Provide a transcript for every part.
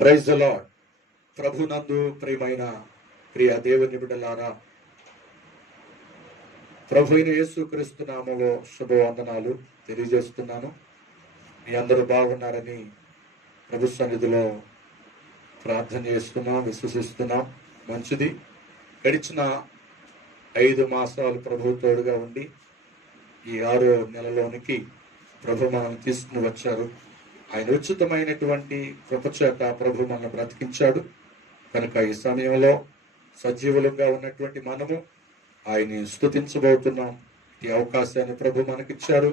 Praise the lord. ప్రభునందు ప్రియమైన ప్రియ దేవుని బిడ్డలారా, ప్రభు అయిన యేసుక్రీస్తు నామములో శుభవందనాలు తెలియజేస్తున్నాను. మీ అందరూ బాగున్నారని ప్రభు సన్నిధిలో ప్రార్థన చేస్తున్నాం, విశ్వసిస్తున్నాం. మంచిది. గడిచిన 5 మాసాలు ప్రభు తోడుగా ఉండి ఈ 6వ నెలలోనికి ప్రభు మనల్ని తీసుకుని వచ్చారు. ఆయన ఉచితమైనటువంటి కృపచేత ప్రభు మనల్ని బ్రతికించాడు. కనుక ఈ సమయంలో సజీవులుగా ఉన్నటువంటి మనము ఆయన్ని స్తుతించబోతున్నాం. ఈ అవకాశాన్ని ప్రభు మనకిచ్చారు.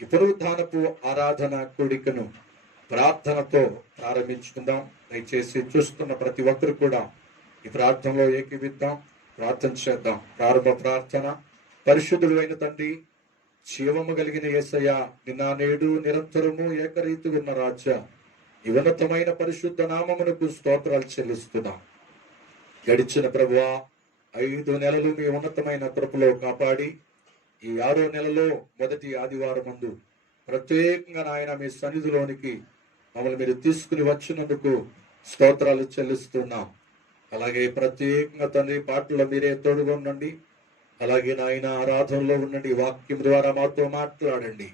ఈ పునరుద్ధానపు ఆరాధన కూడికను ప్రార్థనతో ప్రారంభించుకుందాం. దయచేసి చూస్తున్న ప్రతి ఒక్కరు కూడా ఈ ప్రార్థనలో ఏకీవిద్దాం, ప్రార్థన చేద్దాం. ప్రారంభ ప్రార్థన. పరిశుద్ధుడు అయిన తండ్రి, జీవము కలిగిన యేసయ్య, నిన్న నేడు నిరంతరము ఏకరీతిగా ఉన్న రాజ్య, ఈ ఉన్నతమైన పరిశుద్ధ నామమునకు స్తోత్రాలు చెల్లిస్తున్నాం. గడిచిన ప్రభువా 5 నెలలు మీ ఉన్నతమైన కృపలో కాపాడి ఈ 6వ నెలలో మొదటి ఆదివారం మందు ప్రత్యేకంగా నాయన మీ సన్నిధిలోనికి మమ్మల్ని మీరు తీసుకుని వచ్చినందుకు స్తోత్రాలు చెల్లిస్తున్నాం. అలాగే ప్రత్యేకంగా తండ్రి పాటల్లో మీరే తోడుగా ఉండండి. అలాగే నాయన ఆరాధనలో ఉండండి. వాక్యం ద్వారా మాతో మాట్లాడండి.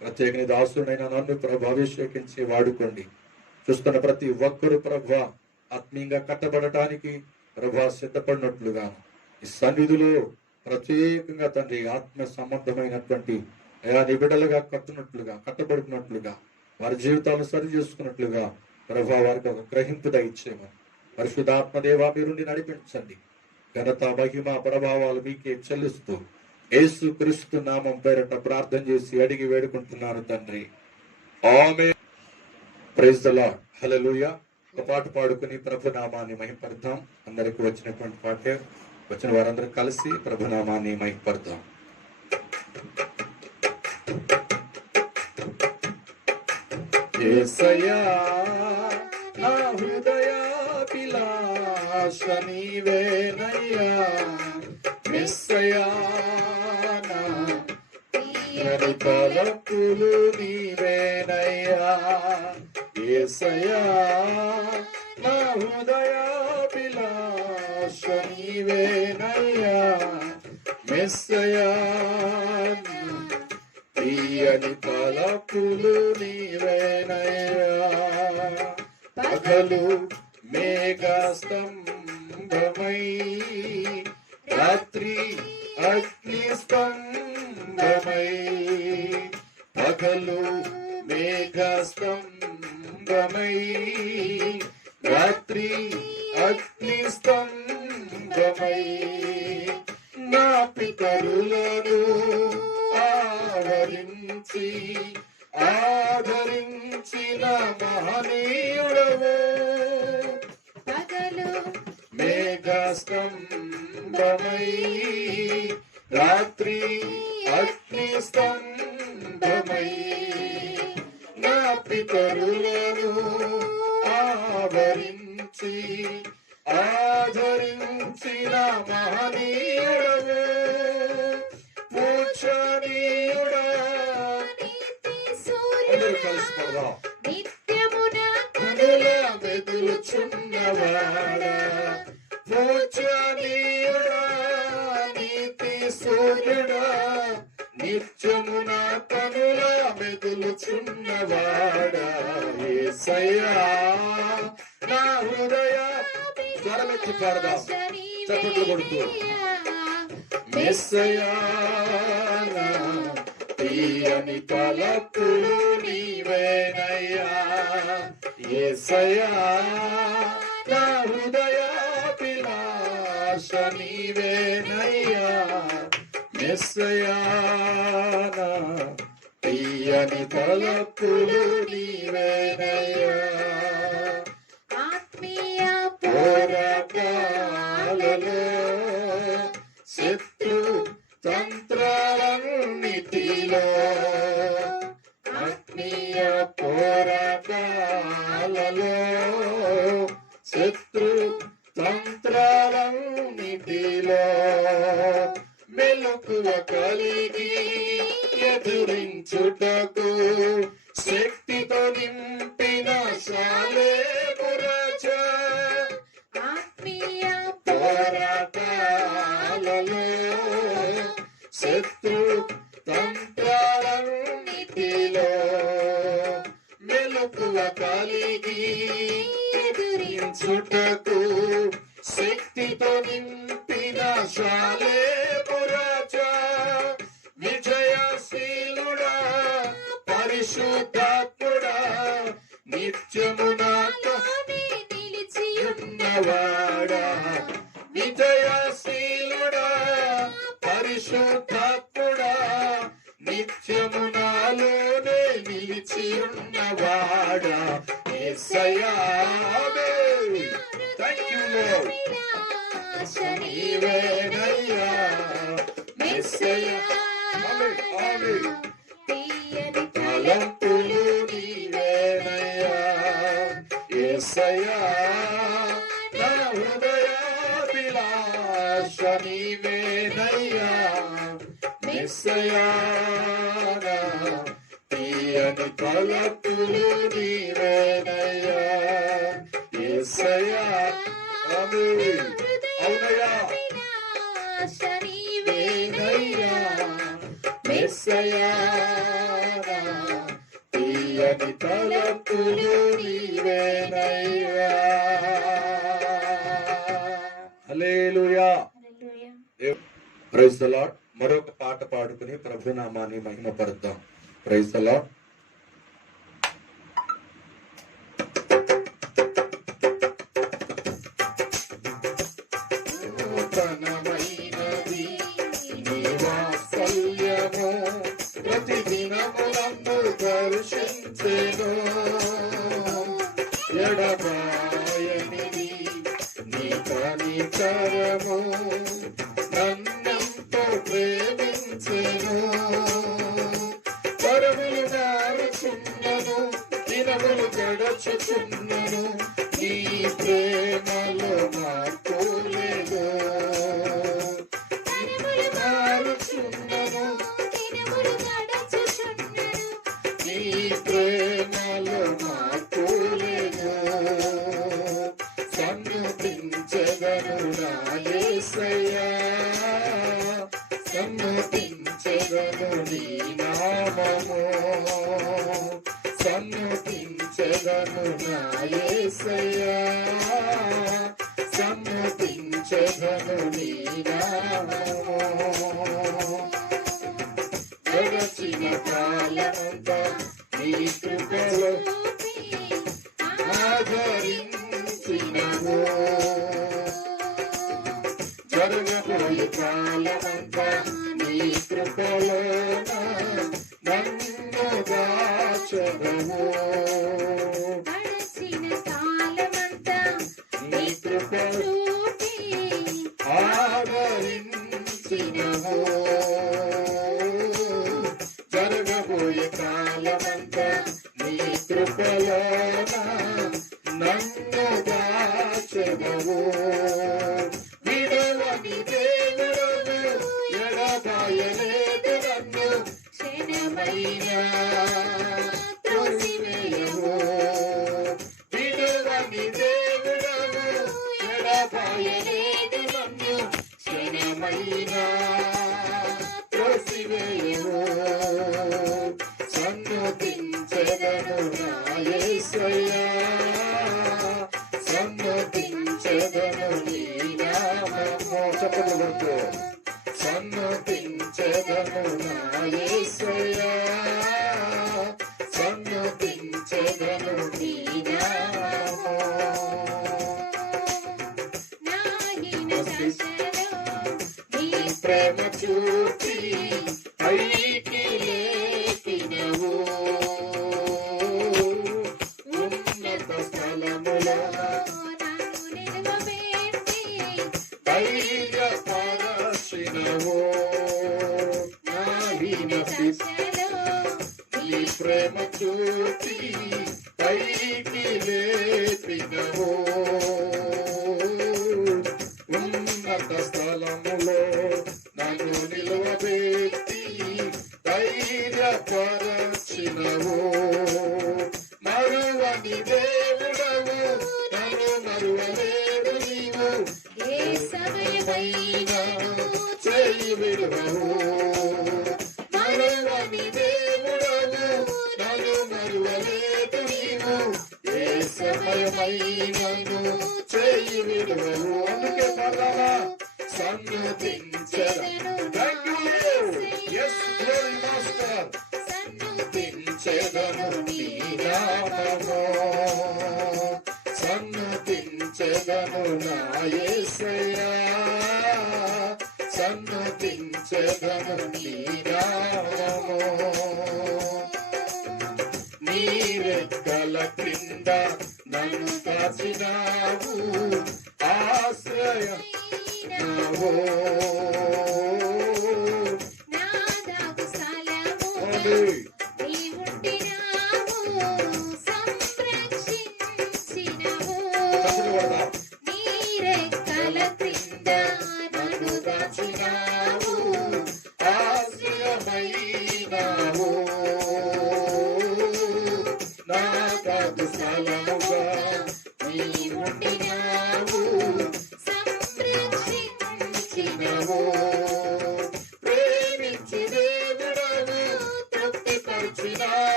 ప్రత్యేక దాసుడైన నన్ను ప్రభు అభిషేకించి వాడుకోండి. చూస్తున్న ప్రతి ఒక్కరు ప్రభు ఆత్మీయంగా కట్టబడటానికి ప్రభు సిద్ధపడినట్లుగా ఈ సన్నిధిలో ప్రత్యేకంగా తండ్రి ఆత్మ సంబంధమైనటువంటి నిబిడలుగా కట్టబడుతున్నట్లుగా వారి జీవితాలను సరి చేసుకున్నట్లుగా ప్రభు వారికి ఒక గ్రహింపు దయచేయమని పరిశుద్ధాత్మదేవా మీరుండి నడిపించండి. ఘనత, మహిమ, ప్రభావాలు మీకే చెల్లిస్తూ యేసు క్రీస్తు నామం పేరట ప్రార్థన చేసి అడిగి వేడుకుంటున్నాను తండ్రి. ఆమేన్. Praise the lord. హల్లెలూయా. ఒక పాట పాడుకుని ప్రభు నామాన్ని మహిమపడతాం. అందరికి వచ్చినటువంటి పాటే, వచ్చిన వారందరూ కలిసి ప్రభు నామాన్ని మహిమపడతాం. యేసయ్యా నా హృదయాభిలాష నీవేనయ్యా, మెస్సయ్యా నా తీయని తలపులు నీవేనయ్యా. యేసయ్యా నా హృదయాభిలాష నీవేనయ్యా, మెస్సయ్యా తీయని తలపులు నీవేనయ్యా. పగలు మేఘస్తంభమై, రాత్రి అగ్ని స్తంభమై. పగలు మేఘస్తంభమై, రాత్రి అగ్ని స్తంభమై. నా పితరులను ఆవరించి ఆదరించిన మహనీయుడవు. పగలు మేఘస్తంభమై, రాత్రి అగ్ని స్తంభమై. నా పితరులను ఆవరించి ఆదరించిన మహనీయుడవు. పూజనీయుడా, అందరూ కలిసి పడదాం. నిత్యమున కనుల వెదులుచున్నవాడా, పూజనీయుడా, నీతి సూర్యుడా, నిత్యమున కనుల వెదులుచున్నవాడా. యేసయ్యా నా హృదయ స్వరమెత్తి పాడదాం, చప్పట్లు కొడుతూ. మెస్సయ్యా నా తీయని తలపులు నీవేనయ్యా. యేసయ్యా నా హృదయాభిలాష నీవేనయ్యా, మెస్సయ్యా నా తీయని తలపులు నీవేనయ్యా. ఆత్మీయ పోరాటాలలో శత్రు తంత్రాలన్నిటిలో, ఆత్మీయ పోరాటాలలో శత్రు తంత్రాలన్నిటిలో మెలకువ కలిగి ఎదురించుటకు శక్తితో నింపిన శాలేపుర ఎదురించుటకు శక్తితో నింపిన శాలేపు రాజా, విజయశీలుడా పరిశుద్ధాత్ముడా, నిత్యము నాతో నిలిచి ఉన్నవాడా, విజయశీలుడా పరిశుద్ధాత్ముడా, నిత్యము నాలోనే నిలిచి ఉన్నవాడా, యేసయ్యా. Thank you lord. నీవేనయ్యా యేసయ్యా. ఆమేన్ ఆమేన్. తలంపులు నీవేనయ్యా యేసయ్యా, నా హృదయాభిలాష నీవేనయ్యా యేసయ్యా, నా తీయని తలంపులు నీవేనయ్యా యేసయ్యా. ఆమేన్. అవునయ్యా నీవేనయ్యా యేసయ్యా, తీయని తలంపులు నీవేనయ్యా. హల్లెలూయా. Praise the lord. మరొక పాట పాడుకుని ప్రభునామాన్ని మహిమపరుద్దాం. Praise the lord. ప్రతిదినములందు దర్శించెను ఎడబాయనిది నీ కనికరము, నన్నెంతో ప్రేమించెను. తరములు మారుచున్నను, దినములు గడచుచున్నను, నీ ప్రేమలో మార్పు లేదు. మారుచున్నను, నీ ప్రేమలో మార్పు లేదు. సన్నుతించెదను నా యేసయ్యా, సన్నుతించెదను నీ నామము, సన్నుతించెదను నా యేసయ్యా, సన్నుతించెదను నీ నామము. గడచిన కాలమంతా నీ కృపలో ఆదరించినవు, జరగబోయే కాలమంతా నీ కృపలో నన్ను దాచెదవు. నీ కృపలో ఆదరించినవు, జరగబోయే కాలమంతా నీ కృపలో నన్ను దాచెదవు. విడవని దేవుడవు, ఎడబాయలేదు నన్ను క్షణమైనా త్రోసివేయవు. విడవని దేవుడవు, ఎడబాయలేదు నన్ను క్షణమైనా త్రోసివేయవు. సన్నుతించెదను నా యేసయ్యా, సన్నుతించెదను నీ నామము. చెప్పగలుగుతూ సన్నుతించెదను నా యేసయ్యా, సన్నుతించెదను నీ నామము. నీ ప్రేమ చూపి పైకి లేపినవు, ఉన్నత స్థలములో ధైర్యపరచినవు. నా హీన స్థితిలో నీ ప్రేమ చూపి పైకి లేపినవు, ఉన్నత స్థలములో నన్ను నిలవబెట్టి సమయమైనను చేయి విడువవు. అందుకే పదాలా సన్నుతించెదను. Thank you. yes glory master. సన్నుతించెదను నీ నామము, సన్నుతించెదను నా యేసయ్యా, సన్నుతించెదను నీ నామము. నీ రెక్కల క్రింద నన్ను కాచినావు, ఆశ్రయనావు.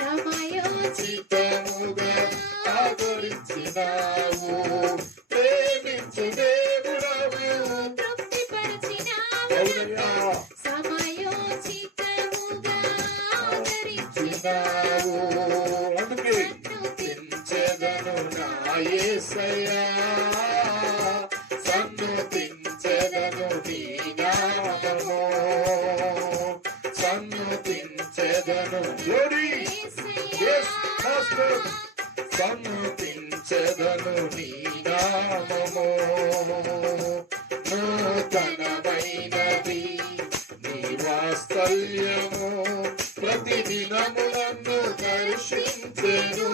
సమయోచితముగా ఆదరించినావు, ప్రేమించు దేవుడవు తృప్తిపరచినావు, సమయోచితముగా ఆదరించినావు. అందుకే సన్నుతించెదను నా యేసయ్యా, సన్నుతించెదను నీ నామము, సన్నుతించెదను. yes master. సన్నుతించెదను నీ నామము, నూతనమైనది నీ వాత్సల్యము, ప్రతిదినము నన్ను దర్శించెను.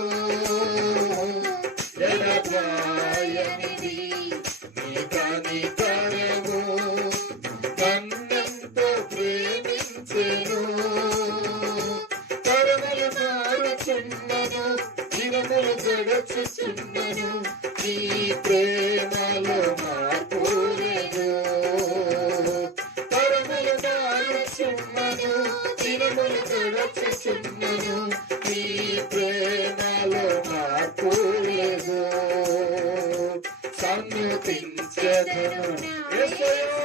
ఎడబాయనిది నీ కనికరము, నన్నెంతో ప్రేమించెను. తరములు మారుచున్నను, దినములు గడచుచున్నను, నీ ప్రేమలో మార్పు లేదు. తరములు మారుచున్నను, దినములు గడచుచున్నను, నీ ప్రేమలో మార్పు లేదు. సన్నుతించెదను యేసయ్యా,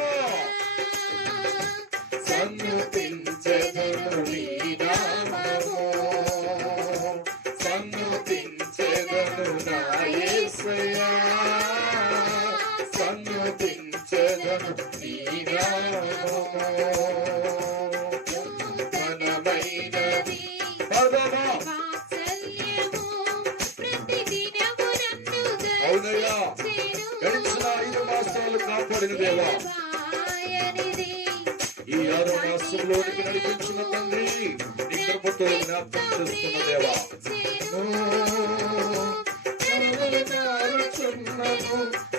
సన్నుతించెదను నీ నామము, సన్నుతించెదను నా యేసయ్యా, సన్నుతించెదను నీ నామము. నూతనమైనది అవునయ్యా, గడిచిన 5 మాసాలు కాపాడిన దేవా, ఈ 6వ మాసంలోనికి నడిపించిన తండ్రి, నీ కృపతో జ్ఞాపకం చేస్తున్న దేవా.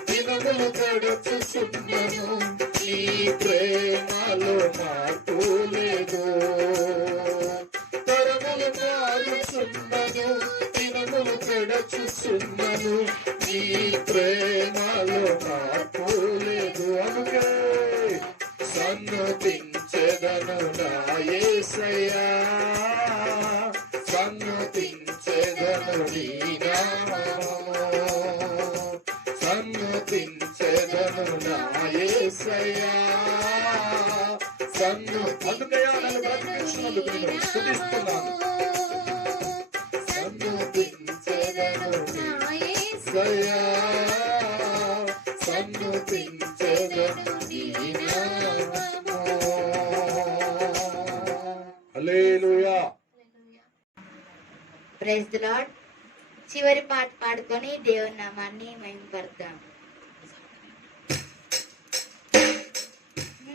దినములు గడుచుచున్నను, నీ ప్రేమలో మార్పు లేదు. తరములు మారుచున్నను, దినములు గడుచుచున్నను, నీ ప్రేమలో మార్పు లేదు. అందుకే సన్నుతించెదను నా యేసయ్యా, సన్నుతించెదను నీ నామము, సన్నుతించెదను నా యేసయ్యా, అందుకయ్యా నన్ను బ్రతికించినందుకు నేను స్తుతిస్తున్నాను. సన్నుతించెదను నా యేసయ్యా, సన్నుతించెదను నీ నామము. హల్లెలూయా. Praise the lord. చివరి పాట పాడుకొని దేవుని నామాన్ని మహిమపడతాం.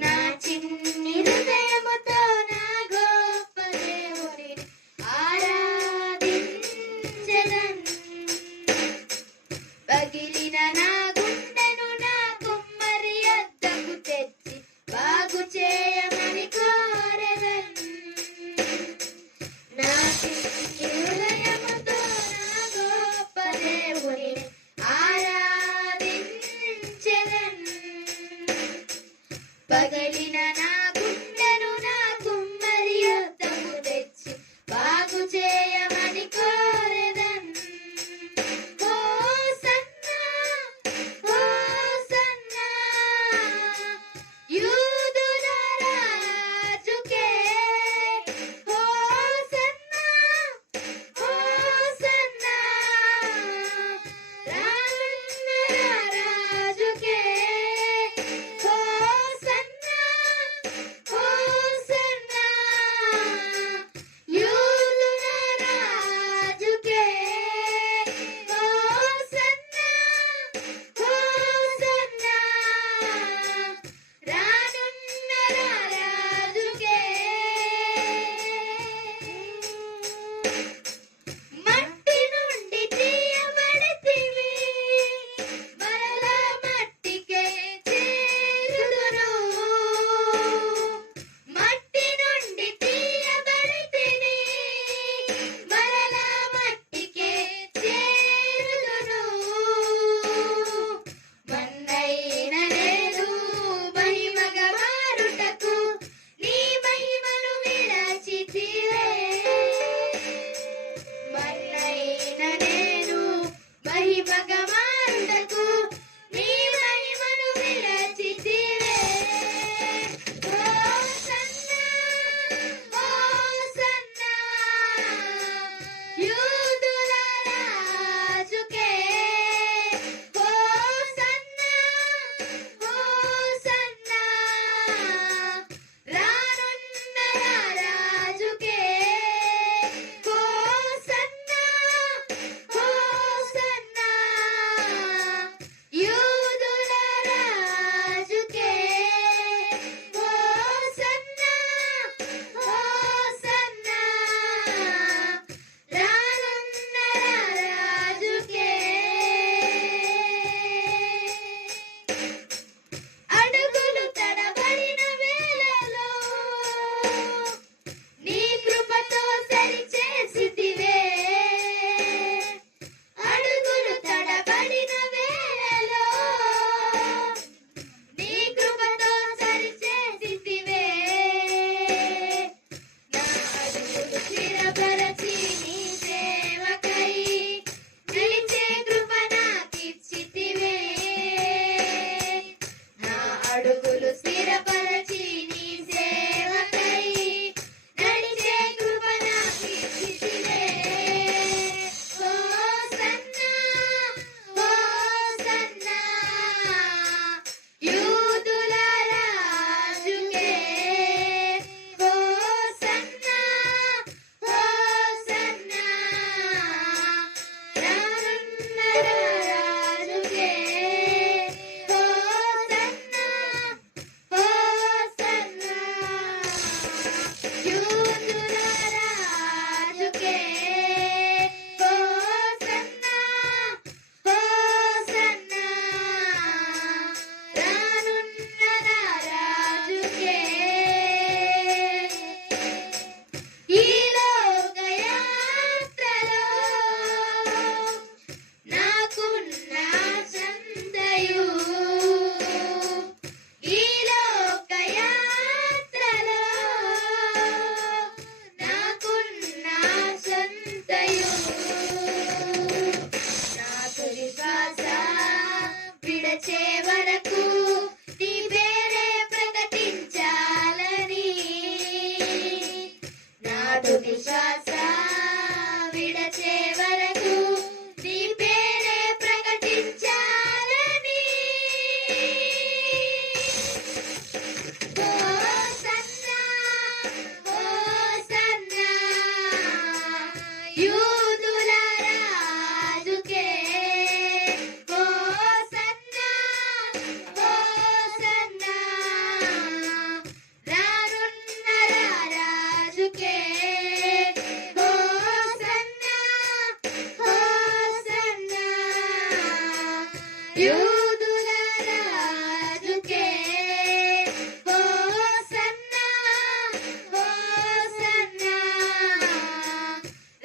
నా చిన్ని హృదయముతో నా గొప్ప దేవుని ఆరాధించెదన్, పగిలిన నా గుండెను నా కుమ్మరి వద్దకు తెచ్చి బాగు చేయమని కోరెదన్. నా చిన్ని హృదయముతో నా గొప్ప దేవుని ఆరాధించెదన్, పగిలిన నా మహిమగమారుటకు నీ మహిమను విరచితివే. హోసన్నా, హోసన్నా, యూదుల రాజుకే. హోసన్నా, హోసన్నా, రానున్న రాజుకే. హోసన్నా, హోసన్నా, యూదుల రాజుకే. హోసన్నా, హోసన్నా, రానున్న రాజుకే. అడుగులు తడబడిన వేళలో నీ కృపతో సరిచేసితివే. అడుగులు తడబడిన వేళలో నీ కృపతో సరిచేసితివే. నా అడుగులు స్థిరపరచి నీ సేవకై నిలిచే కృప నాకిచ్చితివే. నా అడుగులు స్థిరపరచి నీ సేవకై నడిచే కృప నాకిచ్చితివే. హోసన్నా, హోసన్నా, యూదుల రాజుకే. హోసన్నా, హోసన్నా, రానున్న రాజుకే. హోసన్నా, హోసన్నా, యూదుల రాజుకే. హోసన్నా, హోసన్నా, రానున్న రాజుకే. ఈ లోక యాత్రలో నాకున్న సందయు. ఈ లోక యాత్రలో నాకున్న సంతయు. నా తుది శ్వాస విడచే వరకు నీ పేరే ప్రకటించాలని. నా తుది శ్వాస విడచే వరకు నీ పేరే ప్రకటించాలని. హోసన్నా, హోసన్నా, యూదుల రాజుకే. హోసన్నా, హోసన్నా, రానున్న రాజుకే. హోసన్నా, హోసన్నా, యూదుల రాజుకే. హోసన్నా, హోసన్నా,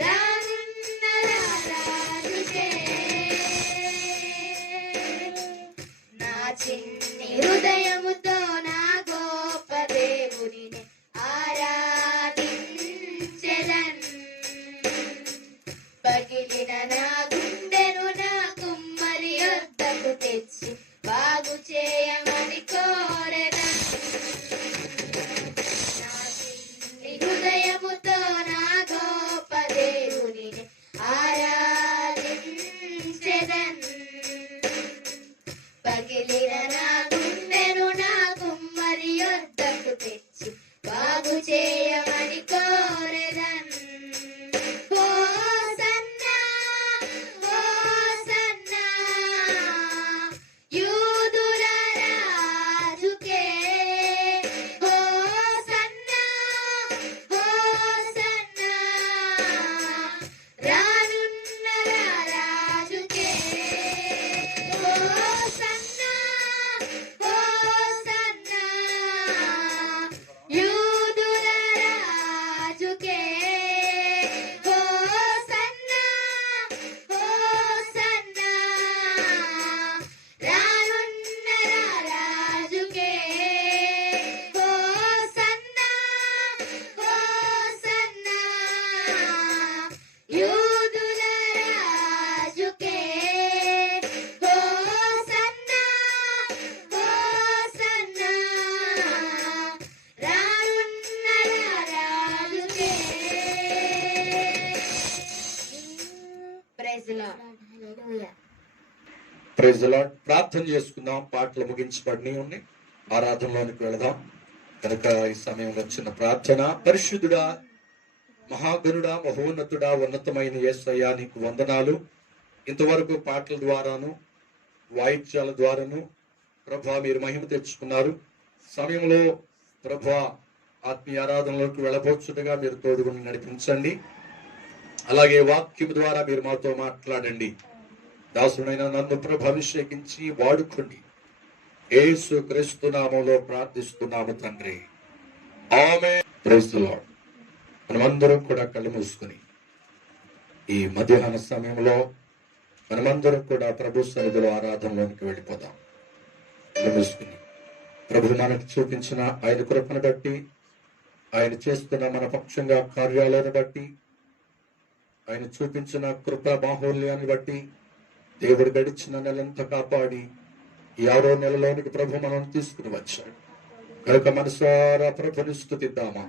రానున్న రాజుకే. నా చిన్ని హృదయముతో నా గొప్ప దేవుని ఆరాధించెదన్. పగిలిన నా గుండెను నా కుమ్మరి యొద్దకు తెచ్చి ప్రైజ్ ది లార్డ్. ప్రార్థన చేసుకుందాం. పాటలు ముగించబడి ఉన్నాయి, ఆరాధనలోనికి వెళదాం. కనుక ఈ సమయంలో చిన్న ప్రార్థన. పరిశుద్ధుడా, మహాగణుడా, మహోన్నతుడా, ఉన్నతమైన యేసయ్యా నీకు వందనాలు. ఇంతవరకు పాటల ద్వారాను వాయిద్యాల ద్వారాను ప్రభా మీరు మహిమ తెచ్చుకున్నారు. సమయంలో ప్రభా ఆత్మీయ ఆరాధనలోకి వెళ్ళబోచుండగా మీరు తోడుగుని నడిపించండి. అలాగే వాక్యం ద్వారా మీరు మాతో మాట్లాడండి. దాసుడైన నన్ను ప్రభు అభిషేకించి వాడుకోండి. యేసు క్రీస్తు నామములో ప్రార్థిస్తున్నాము తండ్రి, ఆమేన్. Praise the lord. మనమందరం కూడా కళ్ళు మూసుకుని ఈ మధ్యాహ్న సమయంలో మనమందరం కూడా ప్రభు సన్నిధిలో ఆరాధనలోనికి వెళ్ళిపోదాం. కళ్ళు మూసుకుని ప్రభు మనకు చూపించిన ఆయన కృపను బట్టి, ఆయన చేస్తున్న మన పక్షంగా కార్యాలను బట్టి, ఆయన చూపించిన కృప బాహుల్యాన్ని బట్టి దేవుడు గడిచిన నెలంతా కాపాడి ఈ 6వ నెలలోనికి ప్రభు మనం తీసుకుని వచ్చాడు. కనుక మనసారా ప్రభుని స్తుతిద్దామా?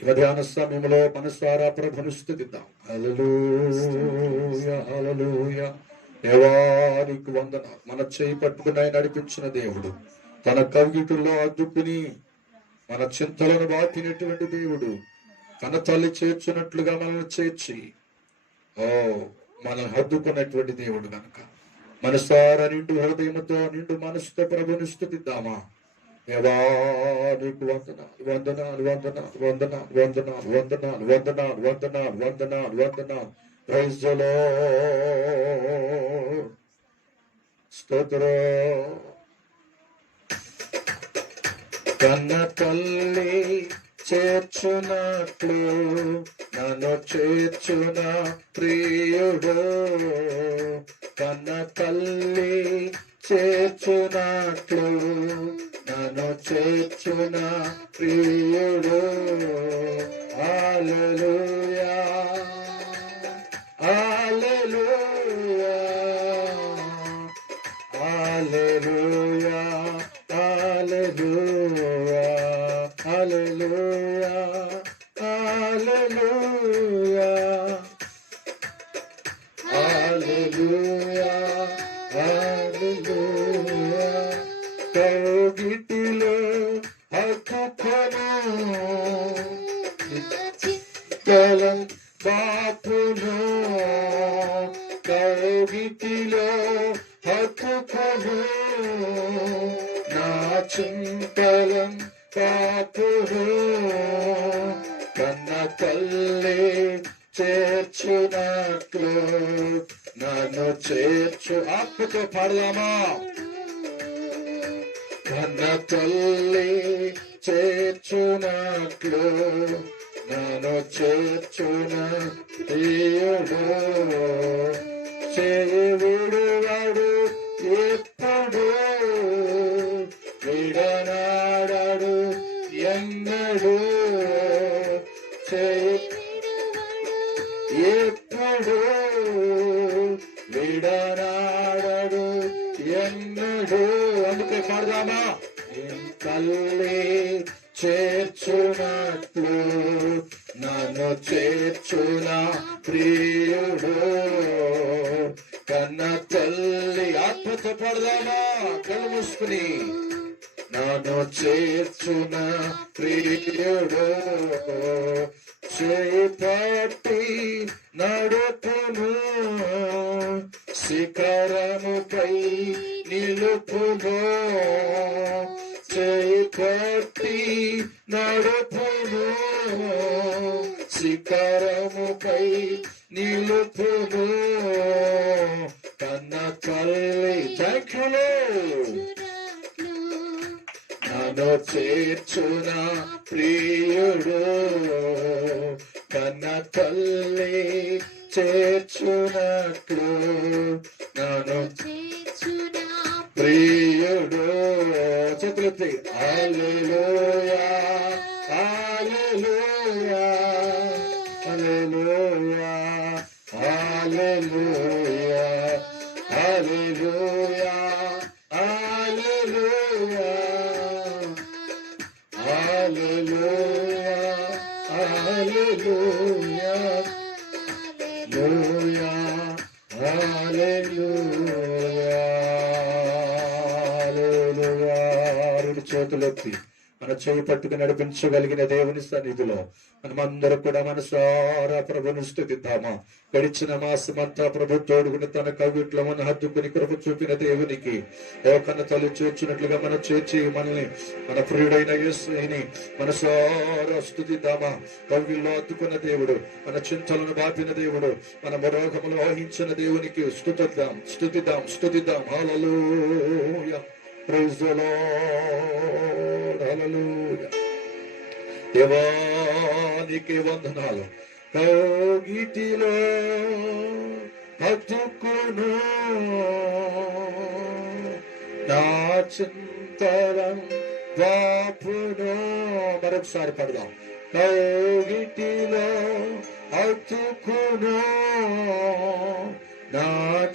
ఈ మధ్యాహ్న సమయంలో మనసారా ప్రభుని స్తుతిద్దాం. హల్లెలూయా, హల్లెలూయా. దేవానికి వందనాలు. మన చేయి పట్టుకుని ఆయన నడిపించిన దేవుడు, తన కవిగిటుల్లో అద్దుకుని మన చింతలను బాటినటువంటి దేవుడు, తన తల్లి చేర్చున్నట్లుగా మనల్ని చేర్చి మనం హద్దుకున్నటువంటి దేవుడు కనుక మనసారా నిండు హృదయంతో నిండు మనసుతో ప్రభుని స్తుతిద్దామా? దేవానికి వందనాలు, వందనాలు, వందనాలు, వందనాలు, వందనాలు, వందనాలు, వందనాలు, వందనాలు, వందనాలు, వందనాలు. Praise the lord. స్తోత్రం. కన్న తల్లి చేర్చునట్లు నన్ను చేర్చున ప్రియుడు, కన్న తల్లి చేర్చునట్లు నన్ను చేర్చున ప్రియుడు. హల్లెలూయా, హల్లెలూయా, హల్లెలూయా, హల్లెలూయా, హల్లెలూయా, హల్లెలూయా, హల్లెలూయా, హల్లెలూయా. కౌగిటిలో హత్తుకొను చింతలం బాపును, కౌగిటిలో హత్తుకొను నా చింతలం పాపును. కన్న తల్లి చేర్చునట్లు నన్ను చేర్చు. ఆత్మతో పాడదామా? కన్న తల్లి చేర్చునట్లు నన్ను చేర్చున ప్రియుడు. దేవుడు వాడు ఎప్పుడు విడనాడడు ఎన్నడు, ఎప్పుడు విడనాడడు ఎన్నడు. అందుకే పాడదామా? తల్లి చేర్చునట్లు నన్ను చేర్చున ప్రియుడు, కన్న తల్లి. ఆత్మతో పాడదామా? కళ్ళు మూసుకుని నన్ను చేర్చున ప్రియుడు, చేపట్టి నడుపును శిఖరముపై నిలుపును, చేపట్టి నడుపును శిఖరముపై నిలుపును. కన్న తల్లి జఖ్యులు నన్ను చేర్చున ప్రియుడు, కన్న తల్లి చేర్చునట్లు నన్ను చేర్చున ప్రియుడు. చేతులెత్తి హల్లెలూయా, హల్లెలూయా, హల్లెలూయా, హల్లెలూయా, హల్లెలూయా, హల్లెలూయా, హల్లెలూయా, హల్లెలూయా, హల్లెలూయా, హల్లెలూయా. చేతులెత్తి మన చేయి పట్టుకు నడిపించగలిగిన దేవుని సన్నిధిలో మనమందరూ కూడా మనసారా ప్రభుని స్తుతిద్దామా. గడిచిన మాసమంతా ప్రభు తోడుకుని తన కవిట్లో మన హద్దుకుని కృప చూపిన దేవునికి కన్న తల్లి చేర్చినట్లుగా మనం చేర్చి మనల్ని మన ప్రియుడైన యేసుని మనసారా స్తుతిద్దామా. కవిల్లో హద్దుకున్న దేవుడు, మన చింతలను బాపిన దేవుడు, మన రోగములు వహించిన దేవునికి స్తుతిద్దాం. హల్లెలూయా. Praise the lord. హల్లెలూయా. దేవానికి వందనాలు. కౌగిటిలో హత్తుకును నా చింతలం బాపును. మరొకసారి పడదాం. కౌగిటిలో హత్తుకును నా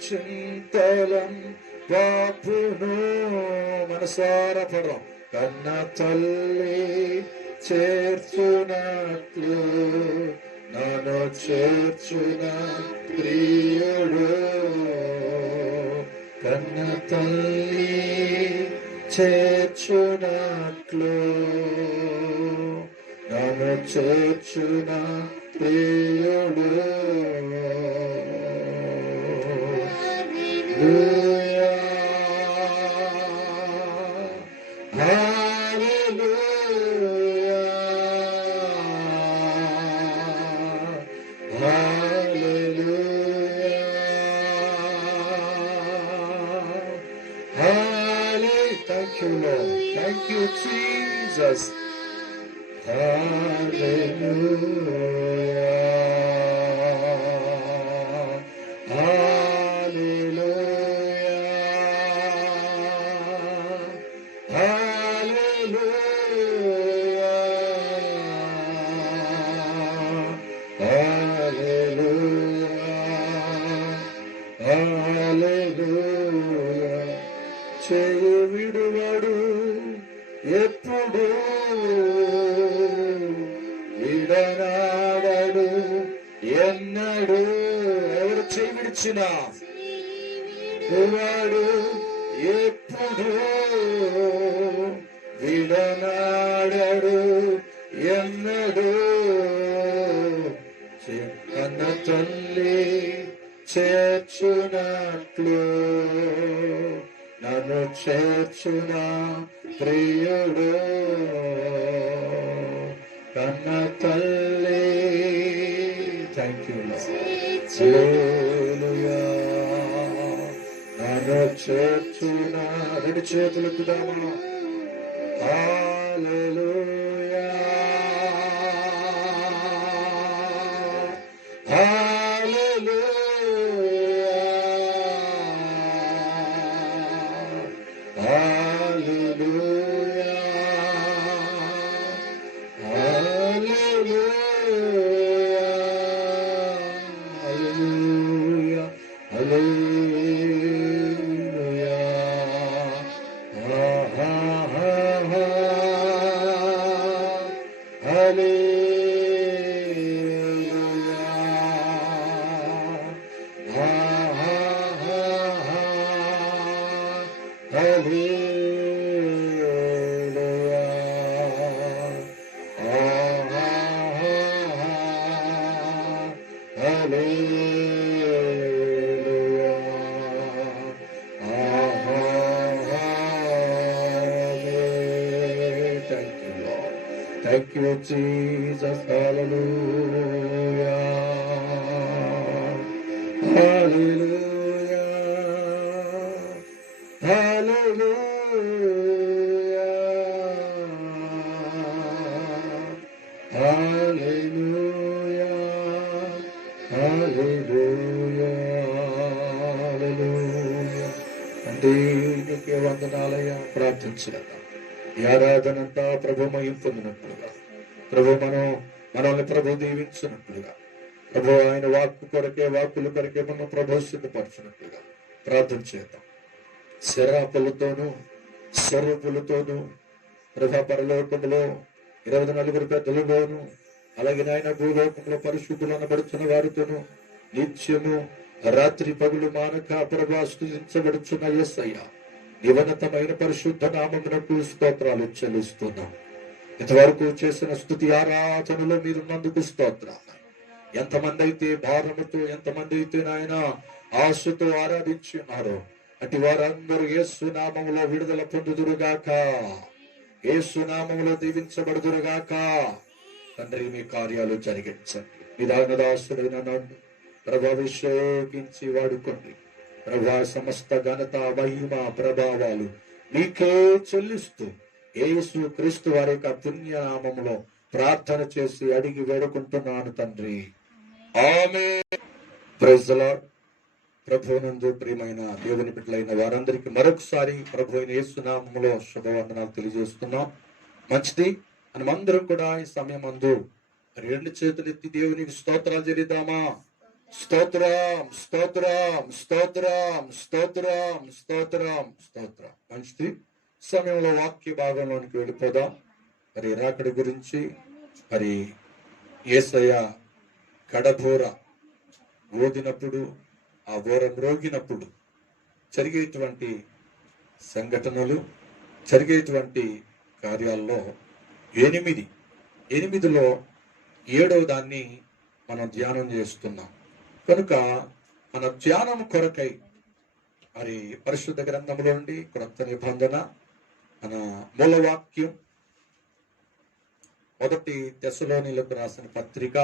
చింతలం బాపును. మనసారా పడదాం. కన్న తల్లి చేర్చునట్లు నన్ను చేర్చున ప్రియుడు. కన్న తల్లి చేర్చునట్లు నన్ను చేర్చున ప్రియుడు. Thank you, Jesus. Hallelujah. Hallelujah. Hallelujah. Hallelujah. Hallelujah. చేయి విడువడు ఎప్పుడు, విడనాడడు ఎన్నడు. ఎవరు చేయి విడిచినా వాడు ఎప్పుడు విడనాడడు ఎన్నడు. కన్న తల్లి చేర్చునట్లు నన్ను చేర్చున ప్రియుడు. కన్న తల్లి. థ్యాంక్ యూ హల్లెలూయా. నన్ను చేర్చున. రెండు చేతులకు దామా. హల్లెలూయా. Thank you, Jesus. Hallelujah. Hallelujah. Hallelujah. Hallelujah. Hallelujah. Hallelujah. అంటే నీకే వందనాలయ్యా. ప్రార్థించేద్దాం. ఈ ఆరాధనంతా ప్రభు మహిమ పొందినట్లుగా, ప్రభు మనల్ని ప్రభు దీవించినట్లుగా, ప్రభు ఆయన వాక్కుల కొరకే మనం ప్రభు సిద్ధపరచినట్లుగా ప్రార్థన చేద్దాం. శరాపులతోనూ స్వరూపులతోనూ ప్రభా పరలోకంలో 24 పెద్దలలోను, అలాగే నాయన భూలోకంలో పరిశుద్ధులు అనబడుతున్న వారితోనూ నిత్యము రాత్రి పగులు మానక ప్రభా స్తుతించబడుచున్న యేసయ్య నివనతమైన పరిశుద్ధ నామమునకు స్తోత్రాలు చెల్లిస్తున్నాం. ఇంతవరకు చేసిన స్తుతి ఆరాధనలో మీరున్నందుకు స్తోత్రాలు. ఎంతమంది అయితే భారముతో, ఎంతమంది అయితే నాయన ఆశతో ఆరాధించున్నారో అటు వారందరూ యేసు నామములో విడుదల పొందుదురుగాక, యేసు నామములో దీవించబడుదురుగాక. తండ్రి, మీ కార్యాలు జరిగించండి. మీ దానదాసుడైన నన్ను ప్రభావిషేకించి వాడుకోండి. ప్రభా, సమస్త ఘనత, మహిమ, ప్రభావాలు మీకే చెల్లిస్తూ యేసు క్రీస్తు వారి యొక్క పుణ్యనామములో ప్రార్థన చేసి అడిగి వేడుకుంటున్నాను తండ్రి, ఆమేన్. Praise the lord. ప్రభువునందు ప్రియమైన దేవుని బిడ్డలైన వారందరికీ మరొకసారి ప్రభు అయిన యేసు నామములో శుభవందనాలు తెలియజేస్తున్నాం. మంచిది. మనమందరం కూడా ఈ సమయం అందు రెండు చేతులెత్తి దేవునికి స్తోత్రాలు చెల్లిద్దామా? స్తోత్రం, స్తోత్రం, స్తోత్రం, స్తోత్రం, స్తోత్రం, స్తోత్రం. మంచిది. సమయంలో వాక్య భాగంలోనికి వెళ్ళిపోదాం. మరి రాకడి గురించి, మరి యేసయ్య కడబోర ఊదినప్పుడు, ఆ బోర మ్రోగినప్పుడు జరిగేటువంటి సంఘటనలు, జరిగేటువంటి కార్యాల్లో ఎనిమిదిలో 7వ దాన్ని మనం ధ్యానం చేస్తున్నాం. కనుక మన ధ్యానం కొరకై మరి పరిశుద్ధ గ్రంథంలో నుండి క్రొత్త నిబంధన మన మూలవాక్యం 1 తెస్సలోనీయులకు రాసిన పత్రిక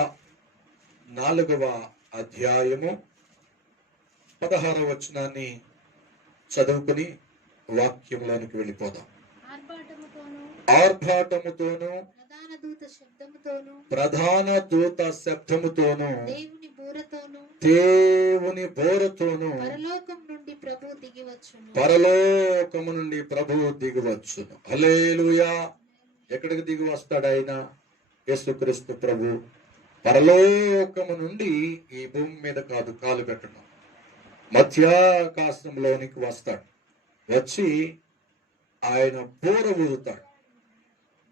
4వ అధ్యాయము 16వ వచనాన్ని చదువుకుని వాక్యంలోనికి వెళ్ళిపోదాం. ఆర్భాటముతోను ప్రధాన దూత శబ్దముతోను దేవుని బోరతోను పరలోకము నుండి ప్రభువు దిగివచ్చును. హల్లెలూయా. ఎక్కడికి దిగి వస్తాడు ఆయన? యేసుక్రీస్తు ప్రభు పరలోకము నుండి ఈ భూమి మీద కాదు కాలు పెట్టడం, మధ్యాకాశంలోనికి వస్తాడు. వచ్చి ఆయన బోర ఊదుతాడు.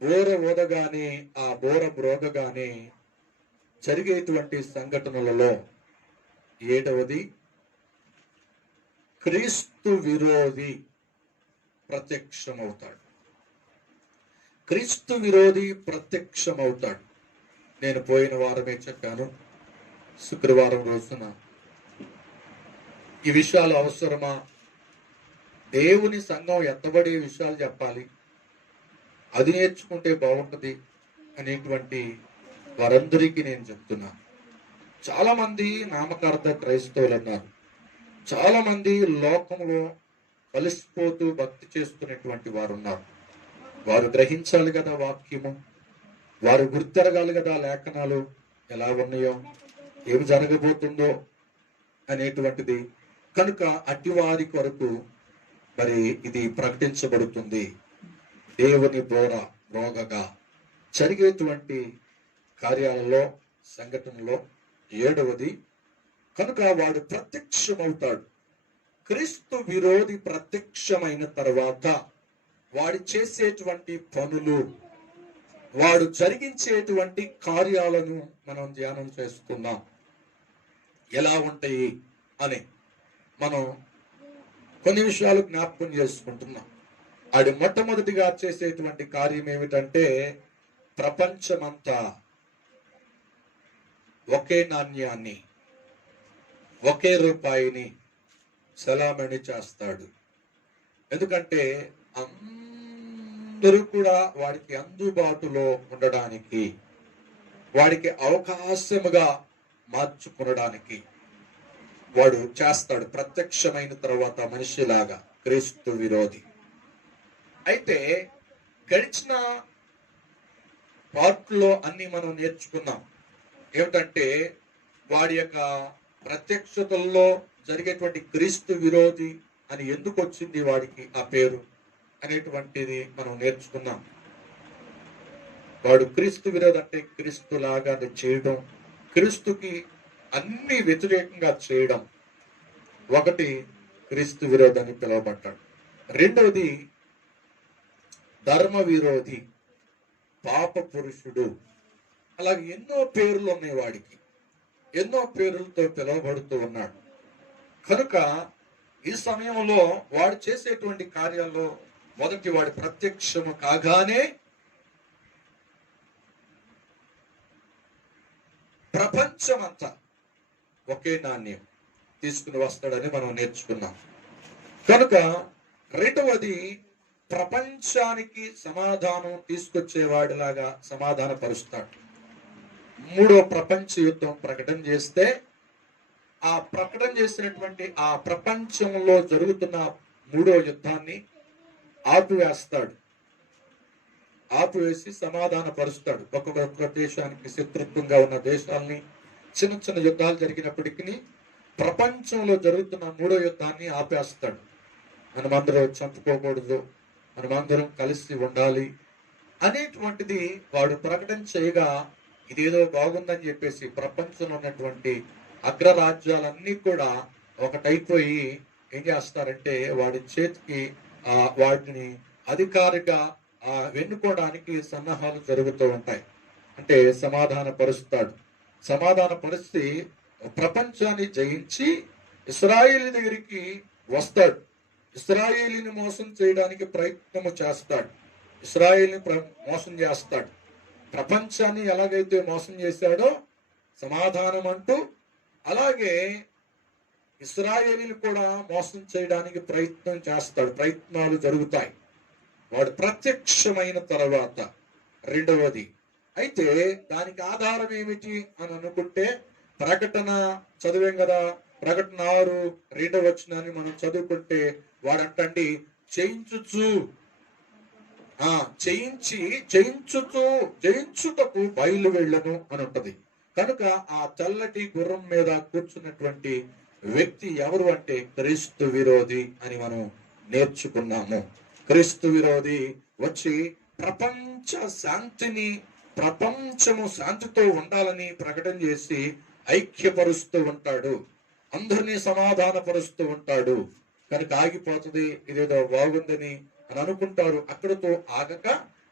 బోర ఊదగానే, ఆ బోర మ్రోగగానే జరిగేటువంటి సంఘటనలలో 7వది క్రీస్తు విరోధి ప్రత్యక్షమవుతాడు. క్రీస్తు విరోధి ప్రత్యక్షమవుతాడు. నేను పోయిన వారమే చెప్పాను, శుక్రవారం రోజున ఈ విషయాలు అవసరమా? దేవుని సంఘం ఎత్తబడే విషయాలు చెప్పాలి, అది నేర్చుకుంటే బాగుంటుంది అనేటువంటి వారందరికీ నేను చెప్తున్నాను. చాలా మంది నామకార్థ క్రైస్తవులు అన్నారు. చాలా మంది లోకంలో కలిసిపోతూ భక్తి చేసుకునేటువంటి వారు ఉన్నారు. వారు గ్రహించాలి కదా వాక్యము, వారు గుర్తెరగాలి కదా లేఖనాలు ఎలా ఉన్నాయో, ఏమి జరగబోతుందో అనేటువంటిది. కనుక అటివారి కొరకు మరి ఇది ప్రకటించబడుతుంది. దేవుని బోర మ్రోగగా జరిగేటువంటి కార్యాలలో, సంఘటనలో 7వది కనుక వాడు ప్రత్యక్షమవుతాడు. క్రీస్తు విరోధి ప్రత్యక్షమైన తర్వాత వాడు చేసేటువంటి పనులు, వాడు జరిగించేటువంటి కార్యాలను మనం ధ్యానం చేసుకున్నాం. ఎలా ఉంటాయి అని మనం కొన్ని విషయాలు జ్ఞాపకం చేసుకుంటున్నాం. ఆడు మొట్టమొదటిగా చేసేటువంటి కార్యం ఏమిటంటే, ప్రపంచమంతా ఒకే నాణ్యాన్ని, ఒకే రూపాయిని సలామణి చేస్తాడు. ఎందుకంటే అందరూ కూడా వాడికి అందుబాటులో ఉండడానికి, వాడికి అవకాశముగా మార్చుకునడానికి వాడు చేస్తాడు. ప్రత్యక్షమైన తర్వాత మనిషిలాగా క్రీస్తు విరోధి. అయితే గడిచిన పార్ట్లో అన్ని మనం నేర్చుకున్నాం. ఏమిటంటే, వాడి యొక్క ప్రత్యక్షతల్లో జరిగేటువంటి క్రీస్తు విరోధి అని ఎందుకు వచ్చింది వాడికి ఆ పేరు అనేటువంటిది మనం నేర్చుకున్నాం. వాడు క్రీస్తు విరోధి అంటే క్రీస్తులాగా చేయడం, క్రీస్తుకి అన్ని వ్యతిరేకంగా చేయడం. ఒకటి క్రీస్తు విరోధి అని పిలువబడ్డాడు. రెండవది ధర్మ విరోధి, పాప పురుషుడు. అలాగే ఎన్నో పేర్లు ఉన్నాయి వాడికి, ఎన్నో పేర్లతో పిలువబడుతూ ఉన్నాడు. కనుక ఈ సమయంలో వాడు చేసేటువంటి కార్యాల్లో మొదటి వాడి ప్రత్యక్షము కాగానే ప్రపంచమంతా ఒకే నాణ్యం తీసుకుని వస్తాడని మనం నేర్చుకున్నాం. కనుక రెండవది, ప్రపంచానికి సమాధానం తీసుకొచ్చేవాడిలాగా సమాధాన పరుస్తాడు. మూడో ప్రపంచ యుద్ధం ప్రకటన చేస్తే ఆ ప్రకటన చేసినటువంటి ఆ ప్రపంచంలో జరుగుతున్న మూడో యుద్ధాన్ని ఆపివేస్తాడు. ఆపివేసి సమాధాన పరుస్తాడు. ఒక్కొక్క దేశానికి శత్రుత్వంగా ఉన్న దేశాలని చిన్న చిన్న యుద్ధాలు జరిగినప్పటికీ ప్రపంచంలో జరుగుతున్న మూడో యుద్ధాన్ని ఆపేస్తాడు. మనమందరం చంపుకోకూడదు, మనమందరం కలిసి ఉండాలి అనేటువంటిది వాడు ప్రకటన చేయగా ఇదేదో బాగుందని చెప్పేసి ప్రపంచంలో ఉన్నటువంటి అగ్రరాజ్యాలన్నీ కూడా ఒకటైపోయి ఏం చేస్తారంటే వాడి చేతికి వాటిని అధికారిగా వెన్నుకోవడానికి సన్నాహాలు జరుగుతూ ఉంటాయి. అంటే సమాధాన పరుస్తాడు. సమాధాన పరిస్థి ప్రపంచాన్ని జయించి ఇశ్రాయేలు దగ్గరికి వస్తాడు. ఇశ్రాయేలుని మోసం చేయడానికి ప్రయత్నము చేస్తాడు. ఇశ్రాయేలుని మోసం చేస్తాడు. ప్రపంచాన్ని ఎలాగైతే మోసం చేశాడో సమాధానం అంటూ, అలాగే ఇశ్రాయేలుని కూడా మోసం చేయడానికి ప్రయత్నం చేస్తాడు. ప్రయత్నాలు జరుగుతాయి వాడు ప్రత్యక్షమైన తర్వాత. రెండవది అయితే దానికి ఆధారం ఏమిటి అని అనుకుంటే, ప్రకటన చదివాం కదా, ప్రకటన 6:2 మనం చదువుకుంటే వాడంటండి జయించుచు జయించుటకు బయలు వెళ్ళను అని ఉంటది. కనుక ఆ తెల్లటి గుర్రం మీద కూర్చున్నటువంటి వ్యక్తి ఎవరు అంటే క్రీస్తు విరోధి అని మనం నేర్చుకున్నాము. క్రీస్తు విరోధి వచ్చి ప్రపంచ శాంతిని, ప్రపంచము శాంతితో ఉండాలని ప్రకటన చేసి ఐక్యపరుస్తూ ఉంటాడు. అందరినీ సమాధాన పరుస్తూ ఉంటాడు. కనుక ఆగిపోతుంది, ఇదేదో బాగుందని అని అనుకుంటారు. అక్కడితో ఆగక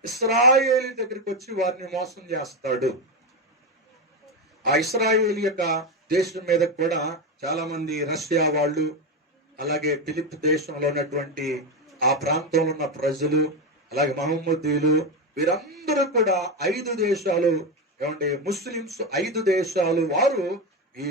ఇశ్రాయేలు దగ్గరికి వచ్చి వారిని మోసం చేస్తాడు. ఆ ఇశ్రాయేలు యొక్క దేశం మీద కూడా చాలా మంది రష్యా వాళ్ళు, అలాగే ఫిలిప్ దేశంలో ఉన్నటువంటి ఆ ప్రాంతంలో ఉన్న ప్రజలు, అలాగే మహమ్మదీలు, వీరందరూ కూడా 5 దేశాలు ఏమంటే ముస్లిమ్స్ 5 దేశాలు వారు ఈ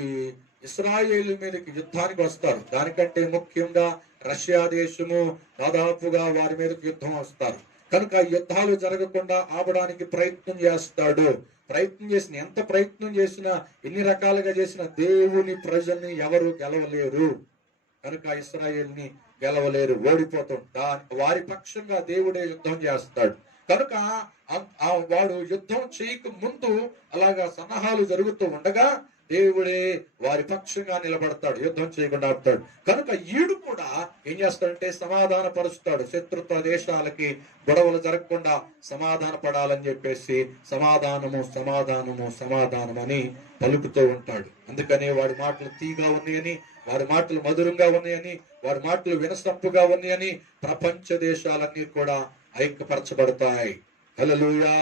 ఇశ్రాయేలు మీదకి యుద్ధానికి వస్తారు. దానికంటే ముఖ్యంగా రష్యా దేశము దాదాపుగా వారి మీదకి యుద్ధం వస్తారు. కనుక యుద్ధాలు జరగకుండా ఆపడానికి ప్రయత్నం చేస్తాడు. ప్రయత్నం చేసిన ఎంత ప్రయత్నం చేసినా, ఎన్ని రకాలుగా చేసిన దేవుని ప్రజల్ని ఎవరు గెలవలేరు. కనుక ఇశ్రాయేల్ని గెలవలేరు, ఓడిపోతుంటా. వారి పక్షంగా దేవుడే యుద్ధం చేస్తాడు. కనుక వాడు యుద్ధం చేయక ముందు అలాగా సన్నాహాలు జరుగుతూ ఉండగా దేవుడే వారి పక్షంగా నిలబడతాడు, యుద్ధం చేయకుండా ఆపుతాడు. కనుక ఈడు కూడా ఏం చేస్తాడంటే సమాధాన పరుస్తాడు. శత్రుత్వ దేశాలకి గొడవలు జరగకుండా సమాధాన పడాలని చెప్పేసి సమాధానము సమాధానము సమాధానం అని పలుకుతూ ఉంటాడు. అందుకని వాడి మాటలు తీగా ఉన్నాయని, వారి మాటలు మధురంగా ఉన్నాయని, వారి మాటలు వినసంపుగా ఉన్నాయని ప్రపంచ దేశాలన్నీ కూడా ఐక్యపరచబడతాయి. హల్లెలూయా.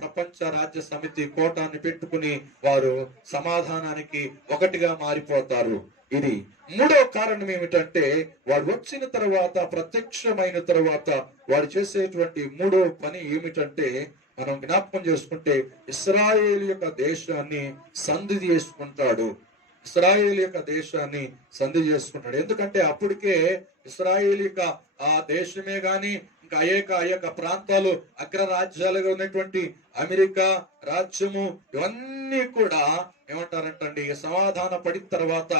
ప్రపంచ రాజ్య సమితి కోటాన్ని పెట్టుకుని వారు సమాధానానికి ఒకటిగా మారిపోతారు. ఇది మూడో కారణం ఏమిటంటే, వాడు వచ్చిన తర్వాత, ప్రత్యక్షమైన తర్వాత వాడు చేసేటువంటి మూడో పని ఏమిటంటే, మనం జ్ఞాపకం చేసుకుంటే ఇశ్రాయేలు యొక్క దేశాన్ని సంధి చేసుకుంటాడు. ఇశ్రాయేలు యొక్క దేశాన్ని సంధి చేసుకుంటాడు. ఎందుకంటే అప్పటికే ఇశ్రాయేలు యొక్క ఆ దేశమే గాని అనేక ప్రాంతాలు అగ్రరాజ్యాలుగా ఉన్నటువంటి అమెరికా రాజ్యము ఇవన్నీ కూడా ఏమంటారంటండి, సమాధాన పడిన తర్వాత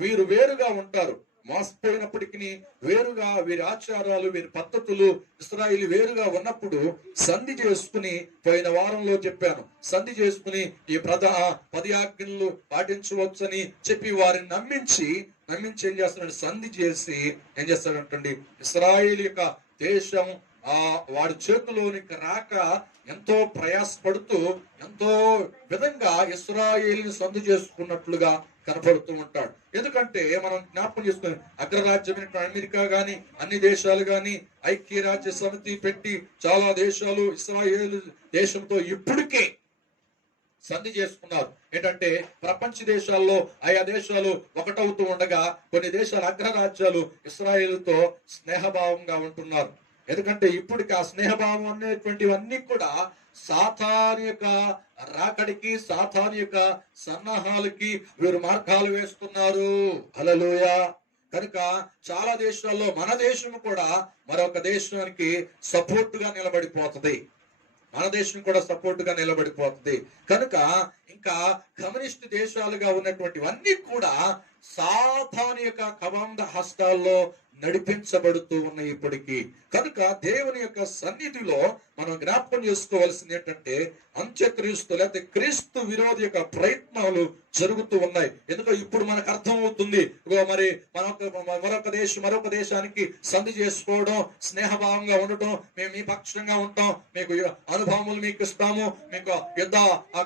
వీరు వేరుగా ఉంటారు. మోసపోయినప్పటికీ వేరుగా వీరి ఆచారాలు, వీరి పద్ధతులు ఇశ్రాయేలు వేరుగా ఉన్నప్పుడు సంధి చేసుకుని, పోయిన వారంలో చెప్పాను, సంధి చేసుకుని ఈ 10 ఆజ్ఞలు పాటించవచ్చని చెప్పి వారిని నమ్మించి ఏం చేస్తున్నాడు, సంధి చేసి ఏం చేస్తాడంటండి, ఇశ్రాయేలు యొక్క దేశం వాడి చేతిలోనికి రాక ఎంతో ప్రయాసపడుతూ ఎంతో విధంగా ఇశ్రాయేలుని సంధి చేసుకున్నట్లుగా కనపడుతూ ఉంటాడు. ఎందుకంటే మనం జ్ఞాపకం చేసుకుని అగ్రరాజ్యమైన అమెరికా గాని అన్ని దేశాలు గాని ఐక్యరాజ్య సమితి పెట్టి చాలా దేశాలు ఇశ్రాయేలు దేశంతో ఇప్పటికే సంధి చేసుకున్నారు. ఏంటంటే ప్రపంచ దేశాల్లో ఆయా దేశాలు ఒకటవుతూ ఉండగా కొన్ని దేశాల అగ్రరాజ్యాలు ఇస్రాయేలుతో స్నేహభావంగా ఉంటున్నారు. ఎందుకంటే ఇప్పటికి ఆ స్నేహభావం అనేటువంటివన్నీ కూడా సాతాను యొక్క రాకడికి, సాతాను యొక్క సన్నాహాలకి వీరు మార్గాలు వేస్తున్నారు. హల్లెలూయా. కనుక చాలా దేశాల్లో మన దేశం కూడా మరొక దేశానికి సపోర్ట్ గా నిలబడిపోతుంది. మన దేశం కూడా సపోర్ట్ గా నిలబడిపోతుంది. కనుక ఇంకా కమ్యూనిస్ట్ దేశాలుగా ఉన్నటువంటివన్నీ కూడా సాతాను యొక్క కబంధ హస్తాల్లో నడిపించబడుతూ ఉన్నాయి ఇప్పటికీ. కనుక దేవుని యొక్క సన్నిధిలో మనం జ్ఞాపకం చేసుకోవాల్సింది ఏంటంటే అంత్యక్రీస్తు లేకపోతే క్రీస్తు విరోధి యొక్క ప్రయత్నాలు జరుగుతూ ఉన్నాయి. ఎందుకంటే ఇప్పుడు మనకు అర్థం అవుతుంది, మరి మరొక దేశానికి సంధి చేసుకోవడం, స్నేహభావంగా ఉండటం, మేము మీ పక్షంగా ఉంటాం, మీకు అనుభవములు మీకు ఇస్తాము, మీకు యుద్ధ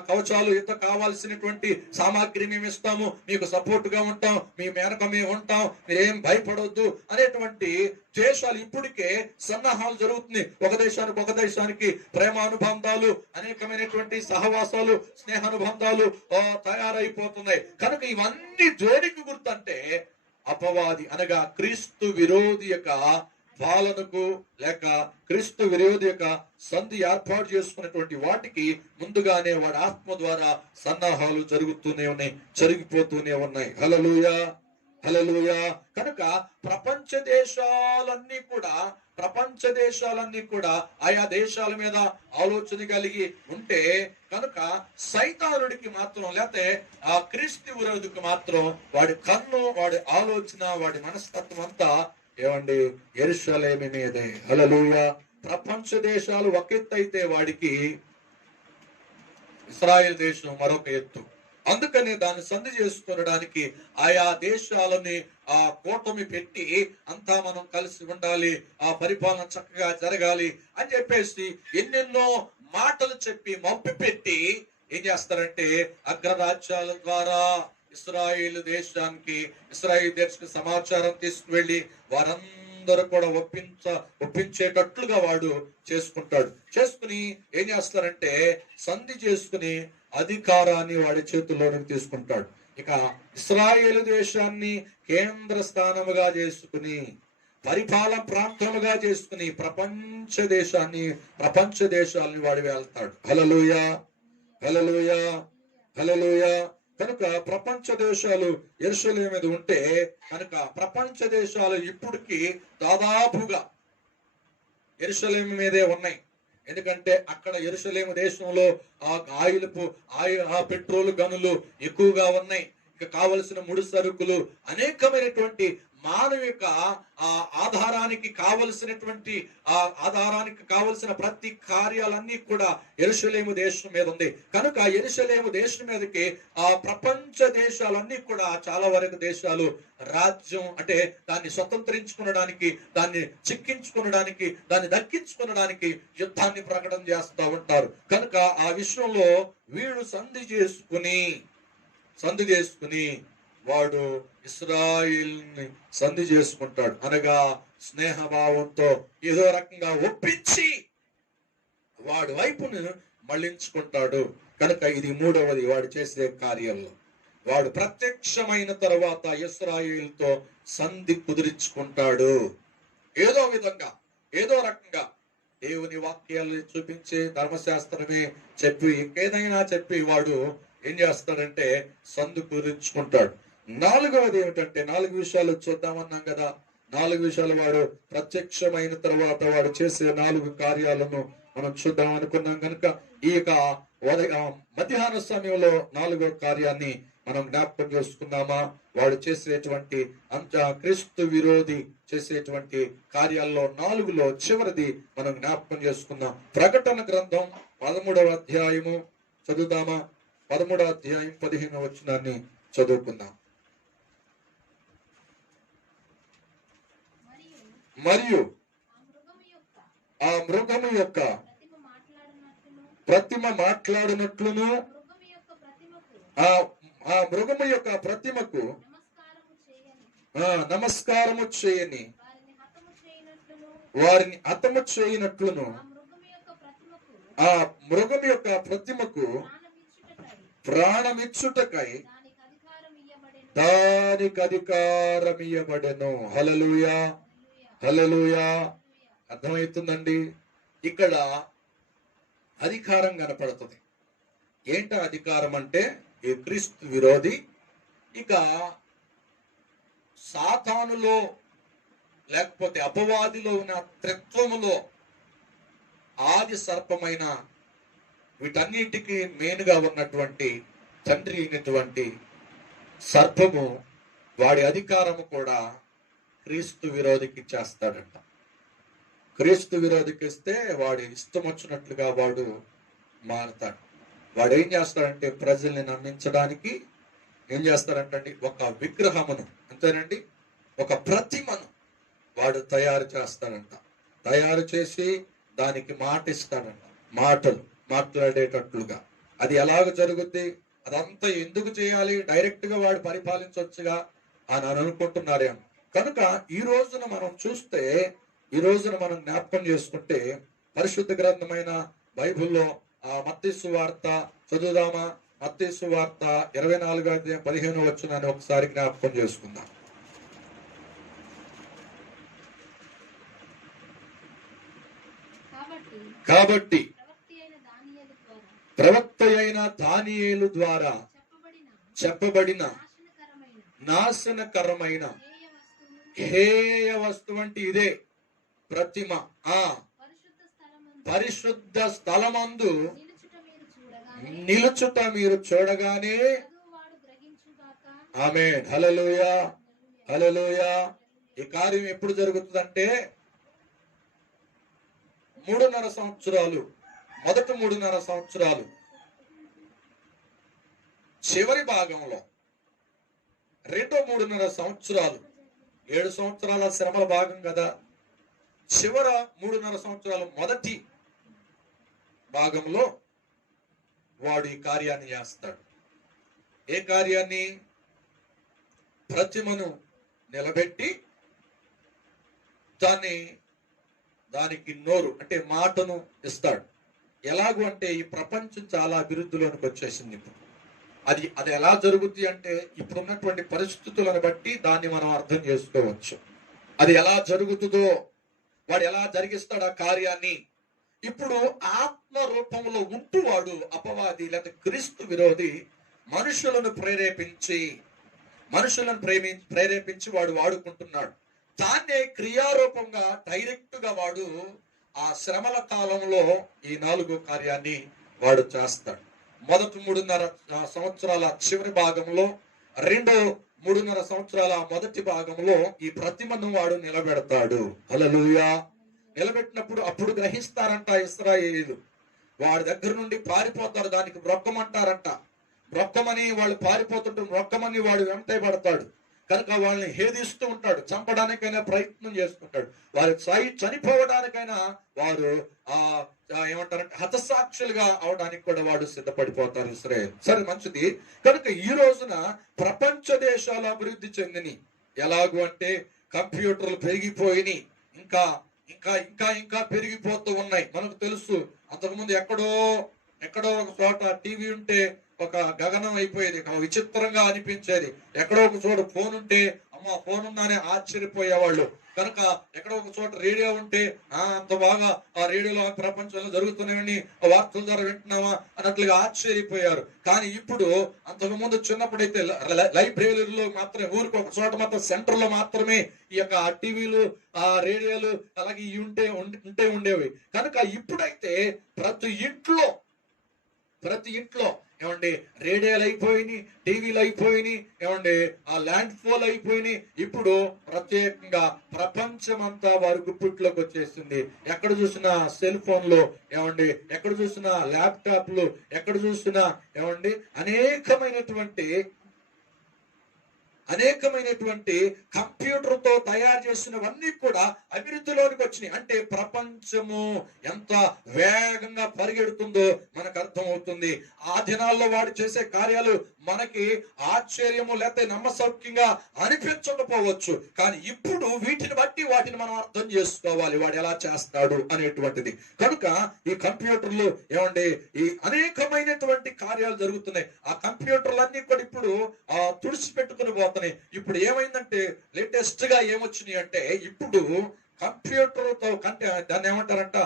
కవచాలు, యుద్ధ కావాల్సినటువంటి సామాగ్రి మేము ఇస్తాము, మీకు సపోర్ట్ గా ఉంటాం, మీ మేనక మేము ఉంటాం, మీరేం భయపడొద్దు అనేటువంటి దేశాలు ఇప్పటికే సన్నాహాలు జరుగుతుంది. ఒక దేశానికి ప్రేమానుబంధాలు, అనేకమైనటువంటి సహవాసాలు, స్నేహానుబంధాలు తయారైపోతున్నాయి. కనుక ఇవన్నీ జోడికి గుర్తంటే అపవాది అనగా క్రీస్తు విరోధి యొక్క పాలనకు లేక క్రీస్తు విరోధి యొక్క సంధి ఏర్పాటు చేసుకున్నటువంటి వాటికి ముందుగానే వాడి ఆత్మ ద్వారా సన్నాహాలు జరుగుతూనే ఉన్నాయి, జరిగిపోతూనే ఉన్నాయి. హల్లెలూయా, హల్లెలూయా. కనుక ప్రపంచ దేశాలన్నీ కూడా ఆయా దేశాల మీద ఆలోచన కలిగి ఉంటే కనుక సైతానుడికి మాత్రం లేకపోతే ఆ క్రీస్తు విరోధికి మాత్రం వాడి కన్ను, వాడి ఆలోచన, వాడి మనస్తత్వం అంతా ఏమండి యెరూషలేము మీదే. హల్లెలూయా. ప్రపంచ దేశాలు ఒక ఎత్తు అయితే వాడికి ఇశ్రాయేల్ దేశం మరొక ఎత్తు. అందుకని దాన్ని సంధి చేసుకొనడానికి ఆయా దేశాలని ఆ కూటమి పెట్టి అంతా మనం కలిసి ఉండాలి, ఆ పరిపాలన చక్కగా జరగాలి అని చెప్పేసి ఎన్నెన్నో మాటలు చెప్పి మబ్బి పెట్టి ఏం చేస్తారంటే అగ్రరాజ్యాల ద్వారా ఇశ్రాయేల్ దేశానికి సమాచారం తీసుకువెళ్ళి వారందరూ కూడా ఒప్పించేటట్లుగా వాడు చేసుకుని ఏం చేస్తారంటే సంధి చేసుకుని అధికారాన్ని వాడి చేతుల్లోనికి తీసుకుంటాడు. ఇక ఇశ్రాయేలు దేశాన్ని కేంద్ర స్థానముగా చేసుకుని, పరిపాలన ప్రాంతముగా చేసుకుని ప్రపంచ దేశాలని వాడి వెళ్తాడు. హల్లెలూయా, హల్లెలూయా, హల్లెలూయా. కనుక ప్రపంచ దేశాలు యెరూషలేము మీద ఉంటే కనుక ప్రపంచ దేశాలు ఇప్పటికి దాదాపుగా యెరూషలేము మీదే ఉన్నాయి. ఎందుకంటే అక్కడ యెరూషలేము దేశంలో ఆ పెట్రోల్ గనులు ఎక్కువగా ఉన్నాయి. ఇక కావలసిన ముడి సరుకులు, అనేకమైనటువంటి మానవిక ఆధారానికి కావలసిన ప్రతి కార్యాలన్నీ కూడా యెరూషలేము దేశం మీద ఉంది. కనుక యెరూషలేము దేశం మీదకి ఆ ప్రపంచ దేశాలన్నీ కూడా చాలా వరకు దేశాలు రాజ్యం అంటే దాన్ని స్వతంత్రించుకునడానికి, దాన్ని చిక్కించుకునడానికి, దాన్ని దక్కించుకునడానికి యుద్ధాన్ని ప్రకటన చేస్తూ ఉంటారు. కనుక ఆ విషయంలో వీడు సంధి చేసుకుని వాడు ఇశ్రాయేలుని సంధి చేసుకుంటాడు. అనగా స్నేహభావంతో ఏదో రకంగా ఒప్పించి వాడి వైపును మళ్లించుకుంటాడు. కనుక ఇది మూడవది వాడు చేసే కార్యంలో. వాడు ప్రత్యక్షమైన తర్వాత ఇశ్రాయేలుతో సంధి కుదుర్చుకుంటాడు. ఏదో విధంగా, ఏదో రకంగా దేవుని వాక్యాలు చూపించి, ధర్మశాస్త్రమే చెప్పి, ఇంకేదైనా చెప్పి వాడు ఏం చేస్తాడంటే సంధి కుదుర్చుకుంటాడు. నాలుగవది ఏమిటంటే 4 విషయాలు చూద్దామన్నాం కదా. 4 విషయాలు వాడు ప్రత్యక్షమైన తర్వాత వాడు చేసే 4 కార్యాలను మనం చూద్దాం అనుకున్నాం. కనుక ఈ మధ్యాహ్న సమయంలో 4వ కార్యాన్ని మనం జ్ఞాపకం చేసుకున్నామా? వాడు చేసేటువంటి క్రీస్తు విరోధి చేసేటువంటి కార్యాల్లో 4లో చివరిది మనం జ్ఞాపకం చేసుకున్నాం. ప్రకటన గ్రంథం 13వ అధ్యాయము చదువుదామా? 13వ అధ్యాయం 15వ వచనాన్ని చదువుకుందాం. మరియు ఆ మృగము యొక్క ప్రతిమ మాట్లాడినట్లును ఆ మృగము యొక్క ప్రతిమకు నమస్కారము చేయని వారిని హతము చేయనట్లును ఆ మృగము యొక్క ప్రతిమకు ప్రాణమిచ్చుటకై దానికి అధికారం ఇయ్యబడెను. హల్లెలూయా, హల్లెలూయా. అర్థమవుతుందండి? ఇక్కడ అధికారం కనపడుతుంది. ఏంట అధికారం అంటే ఈ క్రీస్తు విరోధి ఇక సాతానులో లేకపోతే అపవాదిలో ఉన్న త్రిత్వములో ఆది సర్పమైన వీటన్నిటికీ మెయిన్గా ఉన్నటువంటి తండ్రి అయినటువంటి సర్పము వాడి అధికారము కూడా క్రీస్తు విరోధికి చేస్తాడంట. క్రీస్తు విరోధికి ఇస్తే వాడు ఇష్టం వచ్చినట్లుగా వాడు మారుతాడు. వాడు ఏం చేస్తాడంటే ప్రజల్ని నమ్మించడానికి ఏం చేస్తాడంటే ఒక విగ్రహమును, అంతేనండి, ఒక ప్రతిమను వాడు తయారు చేస్తాడంట. తయారు చేసి దానికి మాట ఇస్తాడంట, మాటలు మాట్లాడేటట్లుగా. అది ఎలాగ జరుగుద్ది? అదంతా ఎందుకు చేయాలి? డైరెక్ట్ గా వాడు పరిపాలించవచ్చుగా అని అనుకుంటున్నారేమో. కనుక ఈ రోజున మనం చూస్తే, ఈ రోజున మనం జ్ఞాపకం చేసుకుంటే పరిశుద్ధ గ్రంథమైన బైబిల్లో మత్తయి సువార్త చదువుదామా? మత్తయి సువార్త 24:15 వచనాన్ని ఒకసారి జ్ఞాపకం చేసుకుందాం. కాబట్టి ప్రవక్త అయిన దానియేలు ద్వారా చెప్పబడిన నాశనకరమైన హేయ వస్తువు అంటే ఇదే ప్రతిమ. పరిశుద్ధ స్థలమందు నిలుచుట మీరు చూడగానే, ఆమేన్, హల్లెలూయా, హల్లెలూయా. ఈ కార్యం ఎప్పుడు జరుగుతుందంటే 3.5 సంవత్సరాలు, మొదటి 3.5 సంవత్సరాలు చివరి భాగంలో, రెండో 3.5 సంవత్సరాలు, 7 సంవత్సరాల శ్రమల భాగం కదా, చివర 3.5 సంవత్సరాలు మొదటి భాగంలో వాడు ఈ కార్యాన్ని చేస్తాడు. ఏ కార్యాన్ని? ప్రతిమను నిలబెట్టి దానికి నోరు అంటే మాటను ఇస్తాడు. ఎలాగూ అంటే ఈ ప్రపంచం చాలా అభివృద్ధిలోనికి వచ్చేసింది ఇప్పుడు. అది ఎలా జరుగుతుంది అంటే ఇప్పుడున్నటువంటి పరిస్థితులను బట్టి దాన్ని మనం అర్థం చేసుకోవచ్చు. అది ఎలా జరుగుతుందో, వాడు ఎలా జరిగిస్తాడు ఆ కార్యాన్ని. ఇప్పుడు ఆత్మ రూపంలో ఉంటూ వాడు అపవాది లేదా క్రీస్తు విరోధి మనుషులను ప్రేరేపించి వాడు వాడుకుంటున్నాడు. దాన్నే క్రియారూపంగా డైరెక్ట్ గా వాడు ఆ శ్రమల కాలంలో ఈ 4 కార్యాన్ని వాడు చేస్తాడు. మొదటి 3.5 సంవత్సరాల చివరి భాగంలో, రెండో 3.5 సంవత్సరాల మొదటి భాగంలో ఈ ప్రతిమను వాడు నిలబెడతాడు. హల్లెలూయా. నిలబెట్టినప్పుడు అప్పుడు గ్రహిస్తారంట ఇశ్రాయేలీయులు. వాడి దగ్గర నుండి పారిపోతారు. దానికి మ్రొక్కమంటారంట. మ్రొక్కమని వాళ్ళు పారిపోతుంటే మ్రొక్కమని వాడు వెంటబడతాడు. కనుక వాళ్ళని హేధిస్తూ ఉంటాడు, చంపడానికైనా ప్రయత్నం చేస్తుంటాడు. వారి చనిపోవడానికైనా వారు ఏమంటారంటే హతసాక్షులుగా అవడానికి కూడా వాడు సిద్ధపడిపోతారు ఇశ్రాయేలు. సరే, మంచిది. కనుక ఈ రోజున ప్రపంచ దేశాలు అభివృద్ధి చెందిని. ఎలాగూ అంటే కంప్యూటర్లు పెరిగిపోయినాయి, ఇంకా ఇంకా ఇంకా ఇంకా పెరిగిపోతూ ఉన్నాయి. మనకు తెలుసు, అంతకుముందు ఎక్కడో ఒక చోట టీవీ ఉంటే ఒక గగనం అయిపోయేది, విచిత్రంగా అనిపించేది. ఎక్కడో ఒక చోట ఫోన్ ఉంటే అమ్మ ఫోన్ ఉందని ఆశ్చర్యపోయేవాళ్ళు. కనుక ఎక్కడో ఒక చోట రేడియో ఉంటే అంత బాగా ఆ రేడియోలో ప్రపంచంలో జరుగుతున్నాయని వార్తల ద్వారా వింటున్నావా అన్నట్లుగా ఆశ్చర్యపోయారు. కానీ ఇప్పుడు అంతకుముందు చిన్నప్పుడైతే లైబ్రరీలో మాత్రమే, ఊరికి ఒక చోట మాత్రం సెంటర్ లో మాత్రమే ఈ యొక్క టీవీలు, ఆ రేడియోలు అలాగే ఉంటే ఉండేవి. కనుక ఇప్పుడైతే ప్రతి ఇంట్లో ఏమండి రేడియోలు అయిపోయినాయి, టీవీలు అయిపోయినాయి, ఏమండి ఆ ల్యాండ్ ఫోన్ అయిపోయినాయి. ఇప్పుడు ప్రత్యేకంగా ప్రపంచం అంతా వారి గుప్పిట్లోకి వచ్చేసింది. ఎక్కడ చూసినా సెల్ ఫోన్లు, ఏమండి ఎక్కడ చూసినా ల్యాప్టాప్లు, ఎక్కడ చూసినా ఏమండి అనేకమైనటువంటి అనేకమైనటువంటి కంప్యూటర్ తో తయారు చేసినవన్నీ కూడా అభివృద్ధిలోనికి వచ్చినాయి. అంటే ప్రపంచము ఎంత వేగంగా పరిగెడుతుందో మనకు అర్థమవుతుంది. ఆ దినాల్లో వాడు చేసే కార్యాలు మనకి ఆశ్చర్యము లేకపోతే నమ్మసౌక్యంగా అనిపించకపోవచ్చు, కానీ ఇప్పుడు వీటిని బట్టి వాటిని మనం అర్థం చేసుకోవాలి వాడు ఎలా చేస్తాడు అనేటువంటిది. కనుక ఈ కంప్యూటర్లు ఏమండి, ఈ అనేకమైనటువంటి కార్యాలు జరుగుతున్నాయి. ఆ కంప్యూటర్లన్నీ కూడా ఇప్పుడు తుడిచిపెట్టుకుని పోతున్నాయి. ఇప్పుడు ఏమైందంటే లేటెస్ట్ గా ఏమొచ్చినాయి అంటే, ఇప్పుడు కంప్యూటర్ తో కంటే దాన్ని ఏమంటారంట,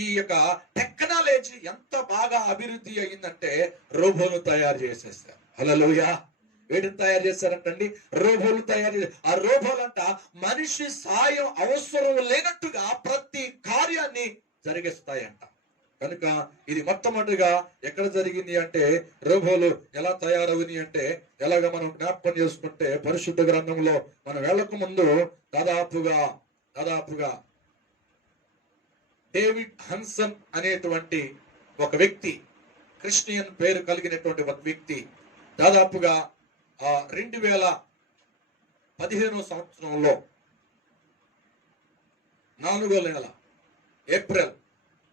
ఈ యొక్క టెక్నాలజీ ఎంత బాగా అభివృద్ధి అయిందంటే రోబోలు తయారు చేసేస్తారు. హల్లెలూయా. వీటిని తయారు చేశారంటండి, రోబోలు తయారు చేశారు. ఆ రోబోలంట మనిషి సాయం అవసరం లేనట్టుగా ప్రతి కార్యాన్ని జరిగిస్తాయంట. కనుక ఇది మొట్టమొదటిగా ఎక్కడ జరిగింది అంటే, రోబోలు ఎలా తయారవుని అంటే, ఎలాగ మనం జ్ఞాపకం చేసుకుంటే పరిశుద్ధ గ్రంథంలో మనం వెళ్ళక ముందు దాదాపుగా డేవిడ్ హన్సన్ అనేటువంటి ఒక వ్యక్తి, క్రిస్టియన్ పేరు కలిగినటువంటి ఒక వ్యక్తి, దాదాపుగా 2015 సంవత్సరంలో 4వ నెల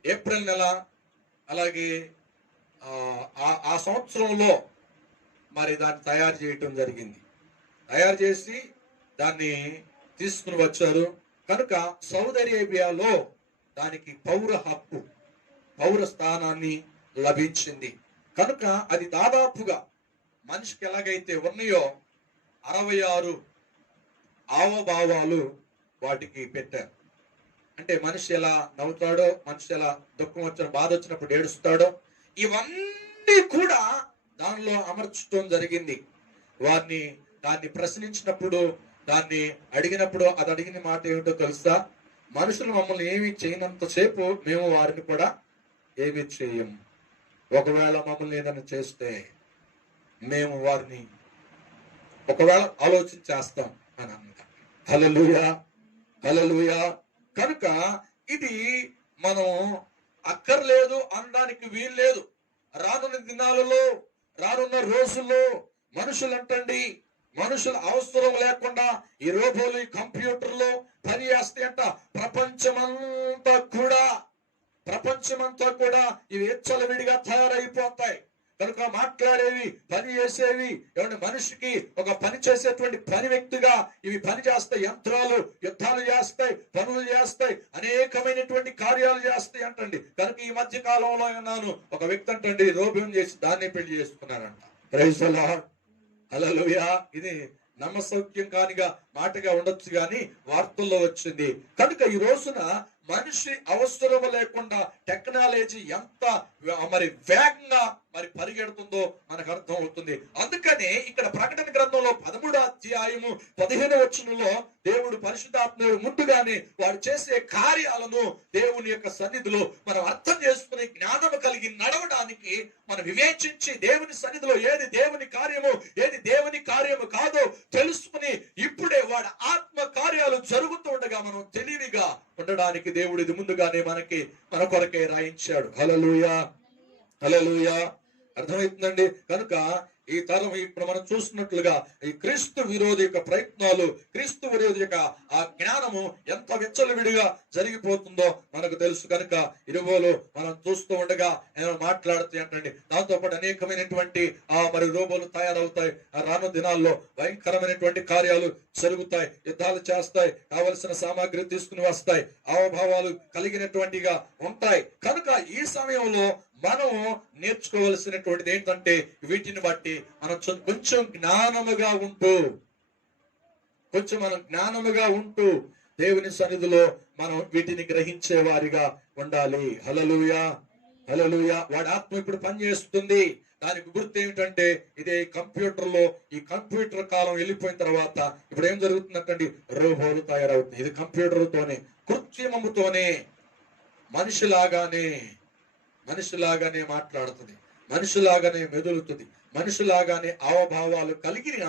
ఏప్రిల్ నెల, అలాగే ఆ సంవత్సరంలో మరి దాన్ని తయారు చేయటం జరిగింది. తయారు చేసి దాన్ని తీసుకుని వచ్చారు. కనుక సౌదీ అరేబియాలో దానికి పౌర స్థానాన్ని లభించింది. కనుక అది దాదాపుగా మనిషికి ఎలాగైతే ఉన్నాయో 66 హావభావాలు వాటికి పెట్టారు. అంటే మనిషి ఎలా నవ్వుతాడో, మనిషి ఎలా దుఃఖం వచ్చిన బాధ వచ్చినప్పుడు ఏడుస్తాడో, ఇవన్నీ కూడా దానిలో అమర్చడం జరిగింది. దాన్ని ప్రశ్నించినప్పుడు, దాన్ని అడిగినప్పుడు అది అడిగిన మాట ఏమిటో తెలుసా? మనుషులు మమ్మల్ని ఏమి చేయనంతసేపు మేము వారిని కూడా ఏమి చేయము. ఒకవేళ మమ్మల్ని ఏదైనా చేస్తే మేము వారిని ఒకవేళ ఆలోచన చేస్తాం అని అన్నది. హల్లెలూయా, హల్లెలూయా. కనుక ఇది మనం అక్కర్లేదు అనడానికి వీల్లేదు. రానున్న దినాలలో, రానున్న రోజుల్లో మనుషుల అవసరం లేకుండా ఈ రోబోలు, ఈ కంప్యూటర్లు పని చేస్తాయంట. ప్రపంచమంతా కూడా ఇవి విడిగా తయారైపోతాయి. కనుక మాట్లాడేవి, పని చేసేవి, ఏమంటే మనిషికి ఒక పని చేసేటువంటి పని వ్యక్తిగా ఇవి పని చేస్తాయి. యంత్రాలు యుద్ధాలు చేస్తాయి, పనులు చేస్తాయి, అనేకమైనటువంటి కార్యాలు చేస్తాయి అంటండి. కనుక ఈ మధ్య కాలంలో ఉన్నాను, ఒక వ్యక్తి అంటండి రోబోని చేసి దాన్ని పెళ్లి చేసుకున్నారంట. ప్రైజ్ ది లార్డ్, హల్లెలూయా. ఇది నమ్మసౌక్యం కానిగా మాటగా ఉండొచ్చు కానీ వార్తల్లో వచ్చింది. కనుక ఈ రోజున మనిషి అవసరం లేకుండా టెక్నాలజీ ఎంత మరి వేగంగా మరి పరిగెడుతుందో మనకు అర్థం అవుతుంది. అందుకనే ఇక్కడ ప్రకటన గ్రంథంలో 13వ అధ్యాయము 15వ వచనంలో దేవుడు పరిశుద్ధాత్ముడు ముందుగానే వాడు చేసే కార్యాలను దేవుని యొక్క సన్నిధిలో మనం అర్థం చేసుకుని జ్ఞానము కలిగి నడవడానికి మనం వివేచించి దేవుని సన్నిధిలో ఏది దేవుని కార్యము, ఏది దేవుని కార్యము కాదో తెలుసుకుని ఇప్పుడే వాడు ఆత్మ కార్యాలు జరుగుతూ ఉండగా మనం తెలివిగా ఉండడానికి దేవుడు ఇది ముందుగానే మన కొరకే రాయించాడు. హల్లెలూయా, హల్లెలూయా. అర్థమవుతుందండి. కనుక ఈ తరం ఇప్పుడు మనం చూస్తున్నట్లుగా ఈ క్రీస్తు విరోధి యొక్క ప్రయత్నాలు, క్రీస్తు విరోధి యొక్క ఆ జ్ఞానము ఎంత విచ్చలవిడిగా జరిగిపోతుందో మనకు తెలుసు. కనుక ఇరువోలు మనం చూస్తూ ఉండగా మాట్లాడుతాయి అంటండి. దాంతో పాటు అనేకమైనటువంటి మరి రోబోలు తయారవుతాయి. రాను దినాల్లో భయంకరమైనటువంటి కార్యాలు జరుగుతాయి, యుద్ధాలు చేస్తాయి, కావలసిన సామాగ్రి తీసుకుని వస్తాయి, హావభావాలు కలిగినటువంటిగా ఉంటాయి. కనుక ఈ సమయంలో మనం నేర్చుకోవలసినటువంటిది ఏంటంటే, వీటిని బట్టి మనం కొంచెం జ్ఞానముగా ఉంటూ దేవుని సన్నిధిలో మనం వీటిని గ్రహించే వారిగా ఉండాలి. హల్లెలూయా, హల్లెలూయా. వాడి ఆత్మ ఇప్పుడు పనిచేస్తుంది. దానికి గుర్తు ఏమిటంటే, ఇదే ఈ కంప్యూటర్ కాలం వెళ్ళిపోయిన తర్వాత ఇప్పుడు ఏం జరుగుతుందంటే రోబోలు తయారవుతుంది. ఇది కంప్యూటర్తోనే, కృత్రిమముతోనే, మనిషిలాగానే మాట్లాడుతుంది, మనిషిలాగానే మెదులుతుంది, మనిషిలాగానే హావభావాలు కలిగిన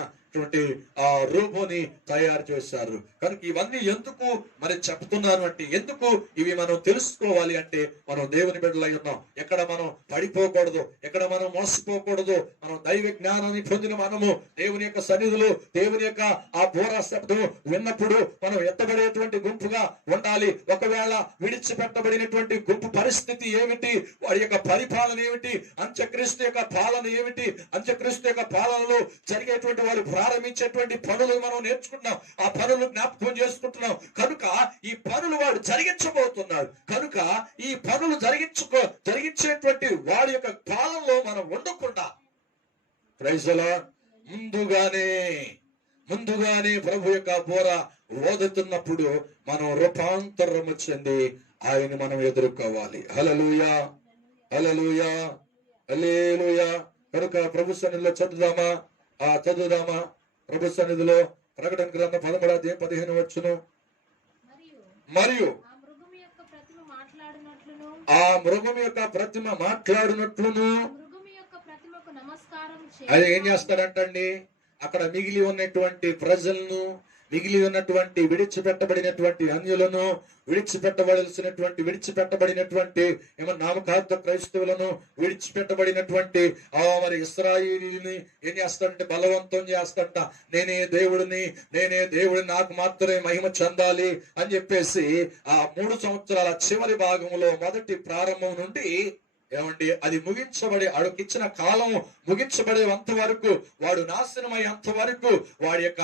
ఆ రూపుని తయారు చేశారు. కనుక ఇవన్నీ ఎందుకు మరి చెప్తున్నాను అంటే, ఎందుకు ఇవి మనం తెలుసుకోవాలి అంటే, మనం దేవుని బిడ్డలై ఉన్నాం. ఎక్కడ మనం పడిపోకూడదు, ఎక్కడ మనం మోసపోకూడదు. మనం దైవ జ్ఞానాన్ని పొందిన మనము దేవుని యొక్క సన్నిధిలో దేవుని యొక్క ఆ బోరా శబ్దం విన్నప్పుడు మనం ఎత్తబడేటువంటి గుంపుగా ఉండాలి. ఒకవేళ విడిచిపెట్టబడినటువంటి గుంపు పరిస్థితి ఏమిటి, వాడి యొక్క పరిపాలన ఏమిటి, అంత్యక్రీస్తు యొక్క పాలన ఏమిటి, అంత్యక్రీస్తు యొక్క పాలనలో జరిగేటువంటి వాళ్ళు ప్రారంభించేటువంటి పనులు మనం నేర్చుకుంటున్నాం. ఆ పనులు జ్ఞాపకం చేసుకుంటున్నాం. కనుక ఈ పనులు వాడు జరిగించబోతున్నాడు. కనుక ఈ పనులు జరిగించేటువంటి వాడి యొక్క పాలనలో మనం ఉండకుండా ప్రైజ్ ది లార్డ్ ముందుగానే ప్రభు యొక్క బోర ఓదుతున్నప్పుడు మనం రూపాంతరము చెంది ఆయన మనం ఎదుర్కోవాలి. హల్లెలూయా, హల్లెలూయా, హల్లెలూయా. కనుక ప్రభు సన్నిధిలో చదువుదామా ప్రభు సన్నిధిలో ప్రకటన గ్రంథం 13:15 మరియు ఆ మృగం యొక్క ప్రతిమ మాట్లాడినట్లును అది ఏం చేస్తాడంటండి, అక్కడ మిగిలి ఉన్నటువంటి ప్రజలను, మిగిలి ఉన్నటువంటి విడిచిపెట్టబడినటువంటి అన్యులను, విడిచిపెట్టబడినటువంటి నామకార్థ క్రైస్తవులను, విడిచిపెట్టబడినటువంటి మరి ఇశ్రాయేలీని ఏం చేస్తాడంటే బలవంతం చేస్తాడంట. నేనే దేవుడిని, నాకు మాత్రమే మహిమ చెందాలి అని చెప్పేసి ఆ 3 సంవత్సరాల చివరి భాగంలో మొదటి ప్రారంభం నుండి ఏమండి అది అడుగిచ్చిన కాలం ముగించబడేంత వరకు, వాడు నాశనమయ్యేంత వరకు వాడి యొక్క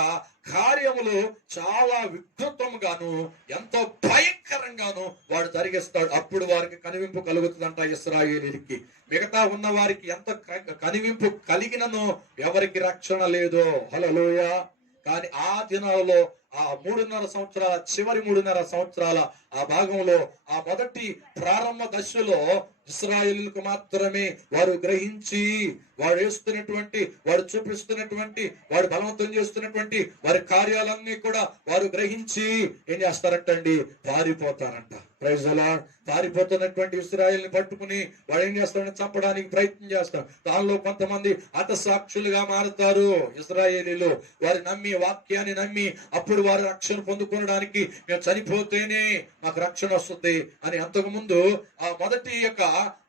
కార్యములు చాలా వికృతంగాను ఎంతో భయంకరంగాను వాడు జరిగిస్తాడు. అప్పుడు వారికి కనివింపు కలుగుతుందంట ఇశ్రాయేలీయులకి. మిగతా ఉన్న వారికి ఎంత కనివింపు కలిగినను ఎవరికి రక్షణ లేదో. హల్లెలూయా. కానీ ఆ దినాలలో ఆ 3.5 సంవత్సరాల చివరి 3.5 సంవత్సరాల ఆ భాగంలో ఆ మొదటి ప్రారంభ దశలో ఇశ్రాయేలులకు మాత్రమే వారు గ్రహించి వాడు వేస్తున్నటువంటి, వాడు చూపిస్తున్నటువంటి, వాడు బలవంతం చేస్తున్నటువంటి వారి కార్యాలన్నీ కూడా వారు గ్రహించి ఏం చేస్తారంటండి, పారిపోతారంట. Praise the lord. పారిపోతున్నటువంటి ఇశ్రాయేలుని పట్టుకుని వాడు ఏం చేస్తాడని చంపడానికి ప్రయత్నం చేస్తాడు. దానిలో కొంతమంది హతసాక్షులుగా మారుతారు ఇశ్రాయేలీలు. వారు వాక్యాన్ని నమ్మి అప్పుడు వారు రక్షణ పొందుకోవడానికి మేము చనిపోతేనే మాకు రక్షణ వస్తుంది అని అంతకు ముందు ఆ మొదటి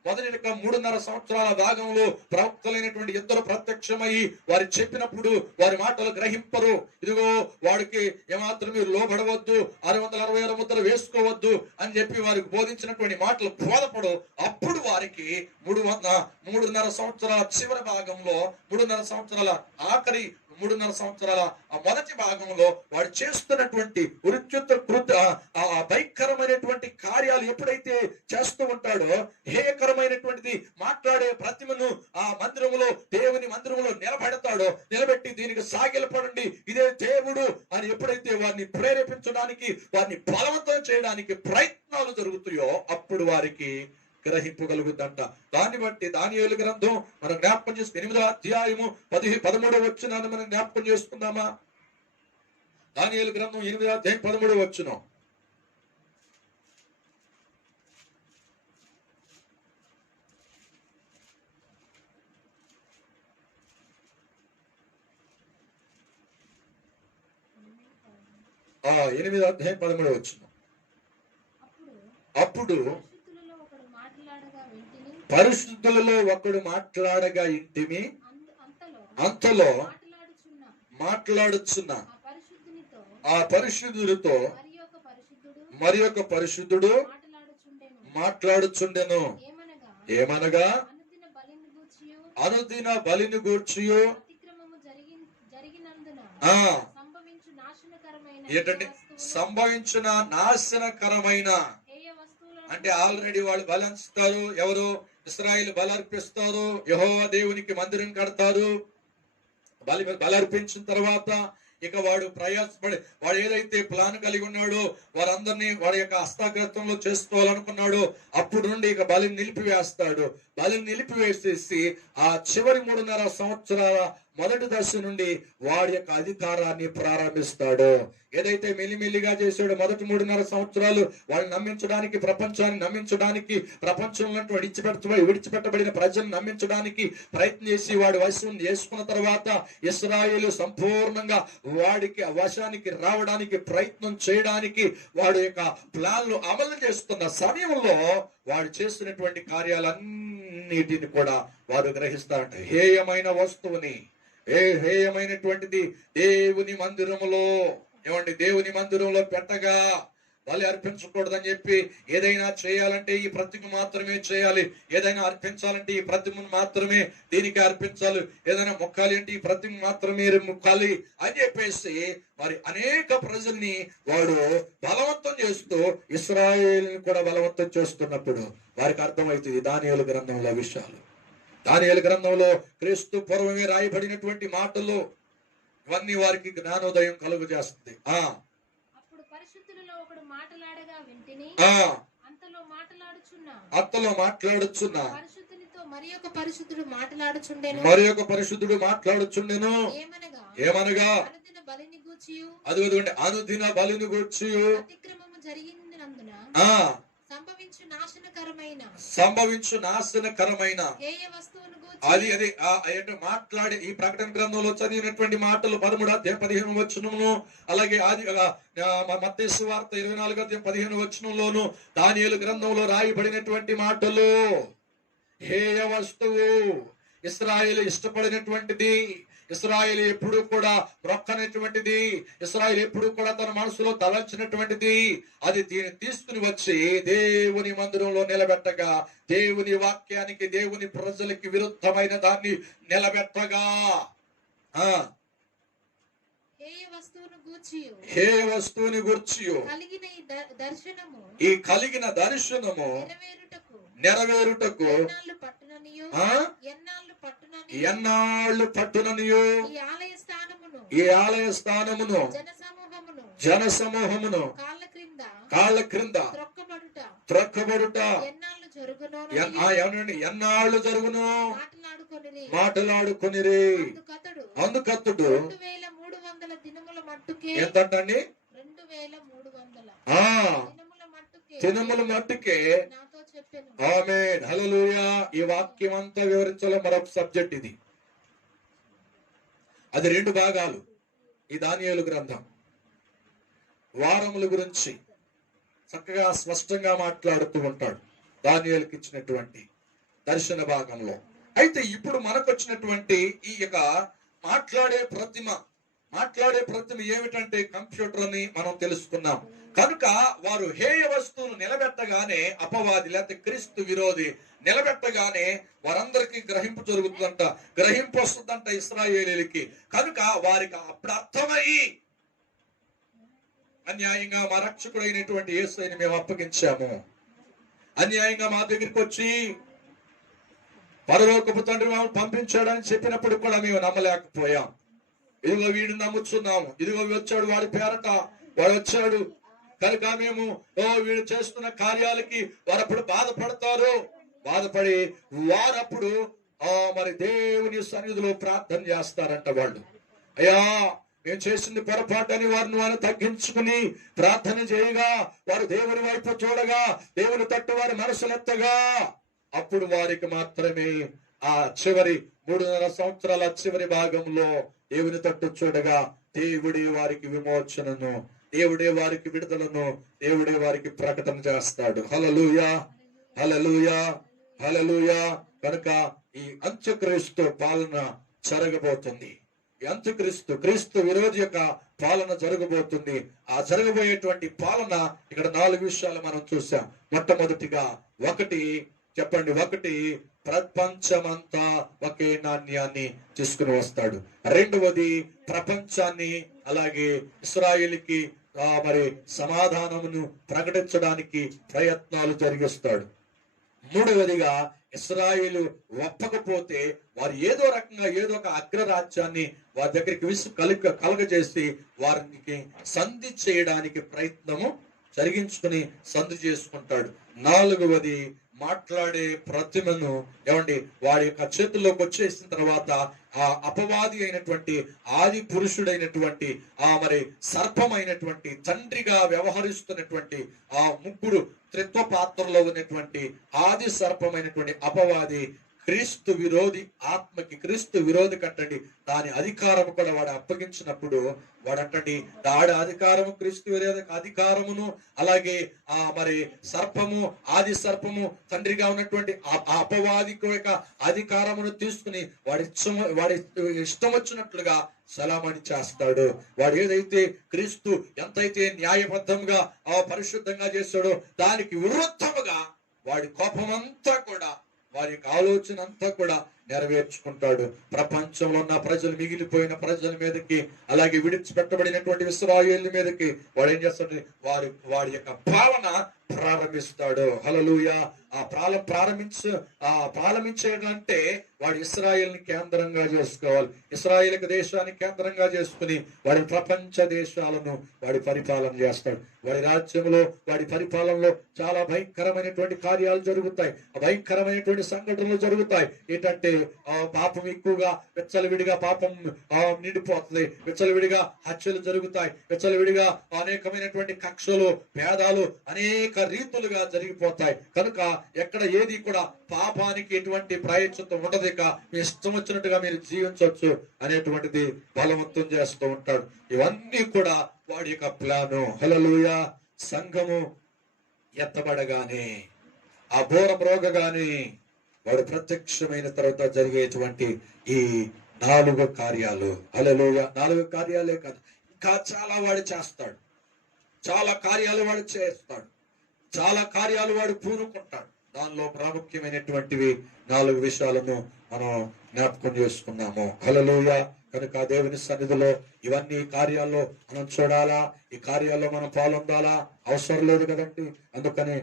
3.5 సంవత్సరాల భాగంలో ప్రవక్తలైనటువంటి ఇద్దరు ప్రత్యక్షమై వారు చెప్పినప్పుడు వారి మాటలు గ్రహింపరు. ఇదిగో వాడికి ఏమాత్రం మీరు లోబడవద్దు, 666 ముద్రలు వేసుకోవద్దు అని చెప్పి వారికి బోధించినటువంటి మాటలు బోధపడు. అప్పుడు వారికి 3.5 సంవత్సరాల చివరి భాగంలో 3.5 సంవత్సరాల ఆఖరి 3.5 సంవత్సరాల ఆ మొదటి భాగంలో వాడు చేస్తున్నటువంటి భయంకరమైనటువంటి కార్యాలు ఎప్పుడైతే చేస్తూ ఉంటాడో, హేయకరమైనటువంటిది మాట్లాడే ప్రతిమను ఆ దేవుని మందిరములో నిలబెట్టి దీనికి సాగిలపడండి, ఇదే దేవుడు అని ఎప్పుడైతే వారిని ప్రేరేపించడానికి, వారిని బలవంతం చేయడానికి ప్రయత్నాలు జరుగుతాయో అప్పుడు వారికి గ్రహింపగలుగుద్దంట. దాన్ని బట్టి దానియేలు గ్రంథం మనం జ్ఞాపకం చేసుకుని 8వ అధ్యాయము 13వ వచనాన్ని మనం జ్ఞాపకం చేసుకుందామా? దానియేలు గ్రంథం 8వ అధ్యాయం 13వ వచనం. ఆ 8వ అధ్యాయం 13వ వచనం. అప్పుడు పరిశుద్ధులలో ఒకడు మాట్లాడగా ఇంటిమి, అంతలో మాట్లాడుచున్న ఆ పరిశుద్ధుడితో మరి ఒక పరిశుద్ధుడు మాట్లాడుచుండెను. ఏమనగా అనుదిన బలిని గూర్చియు ఏంటంటే సంభవించిన నాశనకరమైన, అంటే ఆల్రెడీ వాళ్ళు బలంచుతారు. ఎవరు? ఇశ్రాయేలు బలర్పిస్తారు, యెహోవా దేవునికి మందిరం కడతారు. బలర్పించిన తర్వాత ఇక వాడు ప్రయాసపడి వాడు ఏదైతే ప్లాన్ కలిగి ఉన్నాడో వారందరినీ వాడి యొక్క హస్తాగ్రతంలో చేసుకోవాలనుకున్నాడు. అప్పుడు నుండి ఇక బలిని నిలిపివేస్తాడు. బలిని నిలిపివేసేసి ఆ చివరి 3.5 సంవత్సరాల మొదటి దశ నుండి వాడి యొక్క అధికారాన్ని ప్రారంభిస్తాడు. ఏదైతే మెల్లిమెల్లిగా చేశాడో మొదటి 3.5 సంవత్సరాలు వాళ్ళని నమ్మించడానికి, ప్రపంచాన్ని నమ్మించడానికి, ప్రపంచంలో విడిచిపెట్టబడిన ప్రజలను నమ్మించడానికి ప్రయత్నం చేసి వాడి వశం చేసుకున్న తర్వాత ఇశ్రాయేలు సంపూర్ణంగా వాడికి వశానికి రావడానికి ప్రయత్నం చేయడానికి వాడి యొక్క ప్లాన్లు అమలు చేస్తున్న సమయంలో వాడు చేస్తున్నటువంటి కార్యాలన్నిటిని కూడా వారు గ్రహిస్తారంట. హేయమైన వస్తువుని, హేయమైనటువంటిది దేవుని మందిరములో, ఏమండి, దేవుని మందిరంలో పెట్టగా బలి అర్పించకూడదని చెప్పి ఏదైనా చేయాలంటే ఈ ప్రతిమ మాత్రమే చేయాలి, ఏదైనా అర్పించాలంటే ఈ ప్రతిమను మాత్రమే దీనికి అర్పించాలి, ఏదైనా మొక్కాలి అంటే ఈ ప్రతిమ మాత్రమే మొక్కాలి అని చెప్పేసి మరి అనేక ప్రజల్ని వాడు బలవంతం చేస్తూ ఇశ్రాయేలుని కూడా బలవంతం చేస్తున్నప్పుడు వారికి అర్థమవుతుంది దానియేలు గ్రంథంలో విషయాలు. దానియేలు గ్రంథంలో క్రీస్తు పూర్వమే రాయబడినటువంటి మాటలు ఇవన్నీ వారికి జ్ఞానోదయం కలుగు చేస్తుంది. అప్పుడు పరిశుద్ధులలో ఒకడు మాటలాడగా వింటిని, అంతలో మాట్లాడుచున్న పరిశుద్ధునితో మరి ఒక పరిశుద్ధుడు మాట్లాడుచుండెను. ఏమనగా అనుదిన బలిని గూర్చియు అతిక్రమము జరిగినందున సంభవించు నాశనకరమైన అది మాట్లాడి ఈ ప్రకటన గ్రంథంలో చదివినటువంటి మాటలు 13:15 వచనమును, అలాగే మత్తయి సువార్త 24:15 వచనంలోను, దానియేలు గ్రంథంలో రాయబడినటువంటి మాటలు హేయ వస్తువు, ఇశ్రాయేలు ఇష్టపడినటువంటిది, ఇశ్రాయేలు ఎప్పుడు కూడా మొక్కనటువంటిది, ఇశ్రాయేలు ఎప్పుడు కూడా తన మనసులో తలంచినటువంటిది, అది దీన్ని తీసుకుని వచ్చి దేవుని మందిరంలో నిలబెట్టగా, దేవుని వాక్యానికి, దేవుని ప్రజలకి విరుద్ధమైన దాన్ని నిలబెట్టగా, హే వస్తువుని గూర్చియు ఈ కలిగిన దర్శనము నెరవేరుటకు ఎన్నాళ్ళు పట్టుననియు ఈ ఆలయ స్థానమును జన సమూహమును కాళ్ళ క్రింద త్రొక్కబడుట ఎన్నాళ్ళు జరుగును మాటలాడుకొనిరి. అందుకతడు ఎంతండి? 2300 దినముల మట్టుకే. ఆమేన్, హల్లెలూయా. ఈ వాక్యం అంతా వివరించాలో మరొక సబ్జెక్ట్ ఇది. అది 2 భాగాలు. ఈ దానియేలు గ్రంథం వారముల గురించి చక్కగా స్పష్టంగా మాట్లాడుతూ ఉంటాడు దానియేలుకి ఇచ్చినటువంటి దర్శన భాగంలో. అయితే ఇప్పుడు మనకు వచ్చినటువంటి ఈ యొక్క మాట్లాడే ప్రతిమ ఏమిటంటే కంప్యూటర్ అని మనం తెలుసుకున్నాం. కనుక వారు హేయ వస్తువును నిలబెట్టగానే అపవాది లేకపోతే క్రీస్తు విరోధి నిలబెట్టగానే వారందరికీ గ్రహింపు జరుగుతుందంట, గ్రహింపు వస్తుందంట ఇశ్రాయేలీయులకి. కనుక వారికి అప్పుడు అర్థమయ్యి అన్యాయంగా మా రక్షకుడైనటువంటి యేసుని మేము అప్పగించాము, అన్యాయంగా మా దగ్గరికి వచ్చి పరలోకపు తండ్రి మమ్మల్ని పంపించాడని చెప్పినప్పుడు కూడా మేము నమ్మలేకపోయాం. ఇదిగో వీడిని నమ్ముతున్నాము, ఇదిగో వచ్చాడు వాడి పేరట, వాడు వచ్చాడు కనుక మేము వీడు చేస్తున్న కార్యాలకి వారప్పుడు బాధపడి వారప్పుడు మరి దేవుని సన్నిధిలో ప్రార్థన చేస్తారంట. వాళ్ళు అయ్యా మేము చేసింది పొరపాటు అని వారిని తగ్గించుకుని ప్రార్థన చేయగా, వారు దేవుని వైపు చూడగా, దేవుని తట్టు వారి మనసులెత్తగా, అప్పుడు వారికి మాత్రమే ఆ చివరి 3.5 సంవత్సరాల చివరి భాగంలో దేవుని తట్టు చూడగా దేవుడే వారికి విమోచనను, దేవుడే వారికి విడుదలను, దేవుడే వారికి ప్రకటన చేస్తాడు. హల్లెలూయా, హల్లెలూయా, హల్లెలూయా. కనుక ఈ అంత్యక్రీస్తు పాలన జరగబోతుంది. ఈ క్రీస్తు విరోధి యొక్క పాలన జరగబోతుంది. ఆ జరగబోయేటువంటి పాలన ఇక్కడ 4 విషయాలు మనం చూసాం. మొట్టమొదటిగా ఒకటి ప్రపంచమంతా ఒకే నాణ్యాన్ని తీసుకుని వస్తాడు. రెండవది ప్రపంచాన్ని అలాగే ఇశ్రాయేలుకి మరి సమాధానమును ప్రకటించడానికి ప్రయత్నాలు జరిగిస్తాడు. మూడవదిగా ఇశ్రాయేలు ఒప్పకపోతే వారు ఏదో రకంగా ఏదో ఒక అగ్రరాజ్యాన్ని వారి దగ్గరికి కలగజేసి వారికి సంధి చేయడానికి ప్రయత్నము జరిగించుకుని సంధి చేసుకుంటాడు. నాలుగవది మాట్లాడే ప్రతిమను ఏమండి వాడి యొక్క చేతుల్లోకి వచ్చేసిన తర్వాత ఆ అపవాది అయినటువంటి ఆది పురుషుడైనటువంటి మరి సర్పమైనటువంటి తండ్రిగా వ్యవహరిస్తున్నటువంటి ఆ ముగ్గురు త్రిత్వ పాత్రలో ఉన్నటువంటి ఆది సర్పమైనటువంటి అపవాది క్రీస్తు విరోధి ఆత్మకి క్రీస్తు విరోధి కట్టండి దాని అధికారం కూడా వాడు అప్పగించినప్పుడు వాడంటండి దాడి అధికారము క్రీస్తు విరోధి అధికారమును అలాగే మరి సర్పము ఆది సర్పము తండ్రిగా ఉన్నటువంటి ఆ అపవాది యొక్క అధికారమును తీసుకుని వాడి ఇష్టం వచ్చినట్లుగా సలామణి చేస్తాడు. వాడు ఏదైతే క్రీస్తు ఎంతైతే న్యాయబద్ధంగా పరిశుద్ధంగా చేస్తాడో దానికి విరుద్ధముగా వాడి కోపమంతా కూడా వారి యొక్క ఆలోచన అంతా కూడా నెరవేర్చుకుంటాడు. ప్రపంచంలో ఉన్న ప్రజలు మిగిలిపోయిన ప్రజల మీదకి అలాగే విడిచిపెట్టబడినటువంటి ఇశ్రాయేలు మీదకి వాడు ఏం చేస్తాడు వాడి యొక్క పాలన ప్రారంభిస్తాడు. హల్లెలూయా. ప్రారంభించేటంటే వాడు ఇశ్రాయేల్ని కేంద్రంగా చేసుకోవాలి. ఇశ్రాయేల్ దేశాన్ని కేంద్రంగా చేసుకుని వాడి ప్రపంచ దేశాలను వాడి పరిపాలన చేస్తాడు. వాడి రాజ్యంలో వాడి పరిపాలనలో చాలా భయంకరమైనటువంటి కార్యాలు జరుగుతాయి. భయంకరమైనటువంటి సంఘటనలు జరుగుతాయి. ఏంటంటే పాపం ఎక్కువగా విచ్చలవిడిగా పాపం నిండిపోతుంది. విచ్చలవిడిగా హత్యలు జరుగుతాయి. విచ్చలవిడిగా అనేకమైనటువంటి కక్షలు భేదాలు అనేక రీతులుగా జరిగిపోతాయి. కనుక ఎక్కడ ఏది కూడా పాపానికి ఎటువంటి ప్రాయశ్చిత్తం ఉండదు. మీ ఇష్టం వచ్చినట్టుగా మీరు జీవించవచ్చు అనేటువంటిది బలవంతం చేస్తూ ఉంటాడు. ఇవన్నీ కూడా వాడి యొక్క ప్లాను. హల్లెలూయా. సంఘము ఎత్తబడగానే ఆ బోర మ్రోగగానే వాడు ప్రత్యక్షమైన తర్వాత జరిగేటువంటి ఈ 4 కార్యాలు. హల్లెలూయా. 4 కార్యాలే కాదు, ఇంకా చాలా వాడు చేస్తాడు. చాలా కార్యాలు వాడు చేస్తాడు. చాలా కార్యాలు వాడు పూనుకుంటాడు. దానిలో ప్రాముఖ్యమైనటువంటివి 4 విషయాలను మనం జ్ఞాపకం చేసుకున్నాము. హల్లెలూయా. కనుక దేవుని సన్నిధిలో ఇవన్నీ కార్యాల్లో మనం చూడాలా, ఈ కార్యాల్లో మనం పాల్గొనాలా అవసరం లేదు కదండి. అందుకని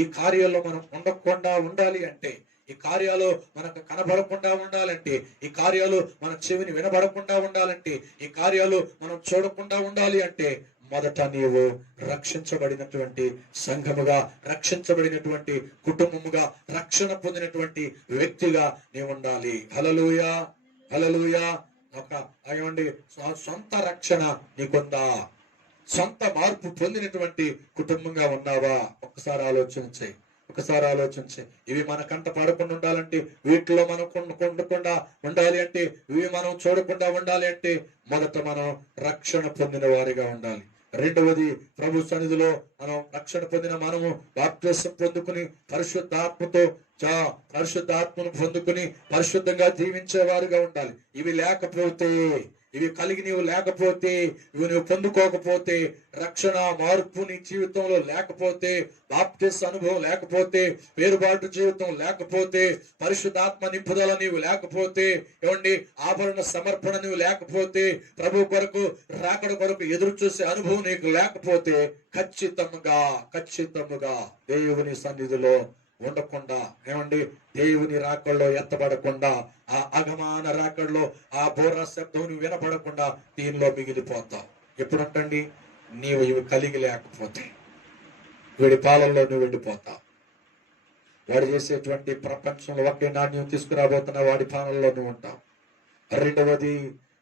ఈ కార్యాల్లో మనం ఉండకుండా ఉండాలి అంటే, ఈ కార్యాలు మనకు కనబడకుండా ఉండాలంటే, ఈ కార్యాలు మన చెవిని వినబడకుండా ఉండాలంటే, ఈ కార్యాలు మనం చూడకుండా ఉండాలి అంటే మొదట నీవు రక్షించబడినటువంటి సంఘముగా, రక్షించబడినటువంటి కుటుంబముగా, రక్షణ పొందినటువంటి వ్యక్తిగా నీవు ఉండాలి. హల్లెలూయా. హల్లెలూయా. ఏమండి, సొంత రక్షణ నీకుందా? సొంత మార్పు పొందినటువంటి కుటుంబంగా ఉన్నావా? ఒకసారి ఆలోచించే. ఇవి మన కంట పడకుండా ఉండాలంటే, వీటిలో మనం ఉండకుండా ఉండాలి అంటే, ఇవి మనం చూడకుండా ఉండాలి అంటే మొదట మనం రక్షణ పొందిన వారిగా ఉండాలి. రెండవది, ప్రభు సన్నిధిలో మనం రక్షణ పొందిన మనము బాప్తిసం పొందుకుని పరిశుద్ధాత్మను పొందుకుని పరిశుద్ధంగా జీవించేవారుగా ఉండాలి. ఇవి కలిగి నీవు లేకపోతే, ఇవి నువ్వు పొందుకోకపోతే, రక్షణ మార్పు నీ జీవితంలో లేకపోతే, బాప్తిస్ అనుభవం లేకపోతే, వేరుబాటు జీవితం లేకపోతే, పరిశుద్ధాత్మ నింపుదల నీవు లేకపోతే, ఏమండి ఆభరణ సమర్పణ నీవు లేకపోతే, ప్రభు కొరకు రాకడ కొరకు ఎదురు చూసే అనుభవం నీకు లేకపోతే, ఖచ్చితంగా దేవుని సన్నిధిలో ఉండకుండా, ఏమండి దేవుని రాకడలో ఎత్తబడకుండా, ఆ అగమాన రాకడలో ఆ బోర శబ్దం వినపడకుండా దీనిలో మిగిలిపోతావు. ఎప్పుడంటండి, నీవు ఇవి కలిగి లేకపోతే వీడి పాలనలో నువ్వు వెళ్ళిపోతావు. వాడు చేసేటువంటి ప్రపంచంలో ఒకే నాణ్యం తీసుకురాబోతున్న వాడి పాలనలో నువ్వు ఉంటావు. రెండవది,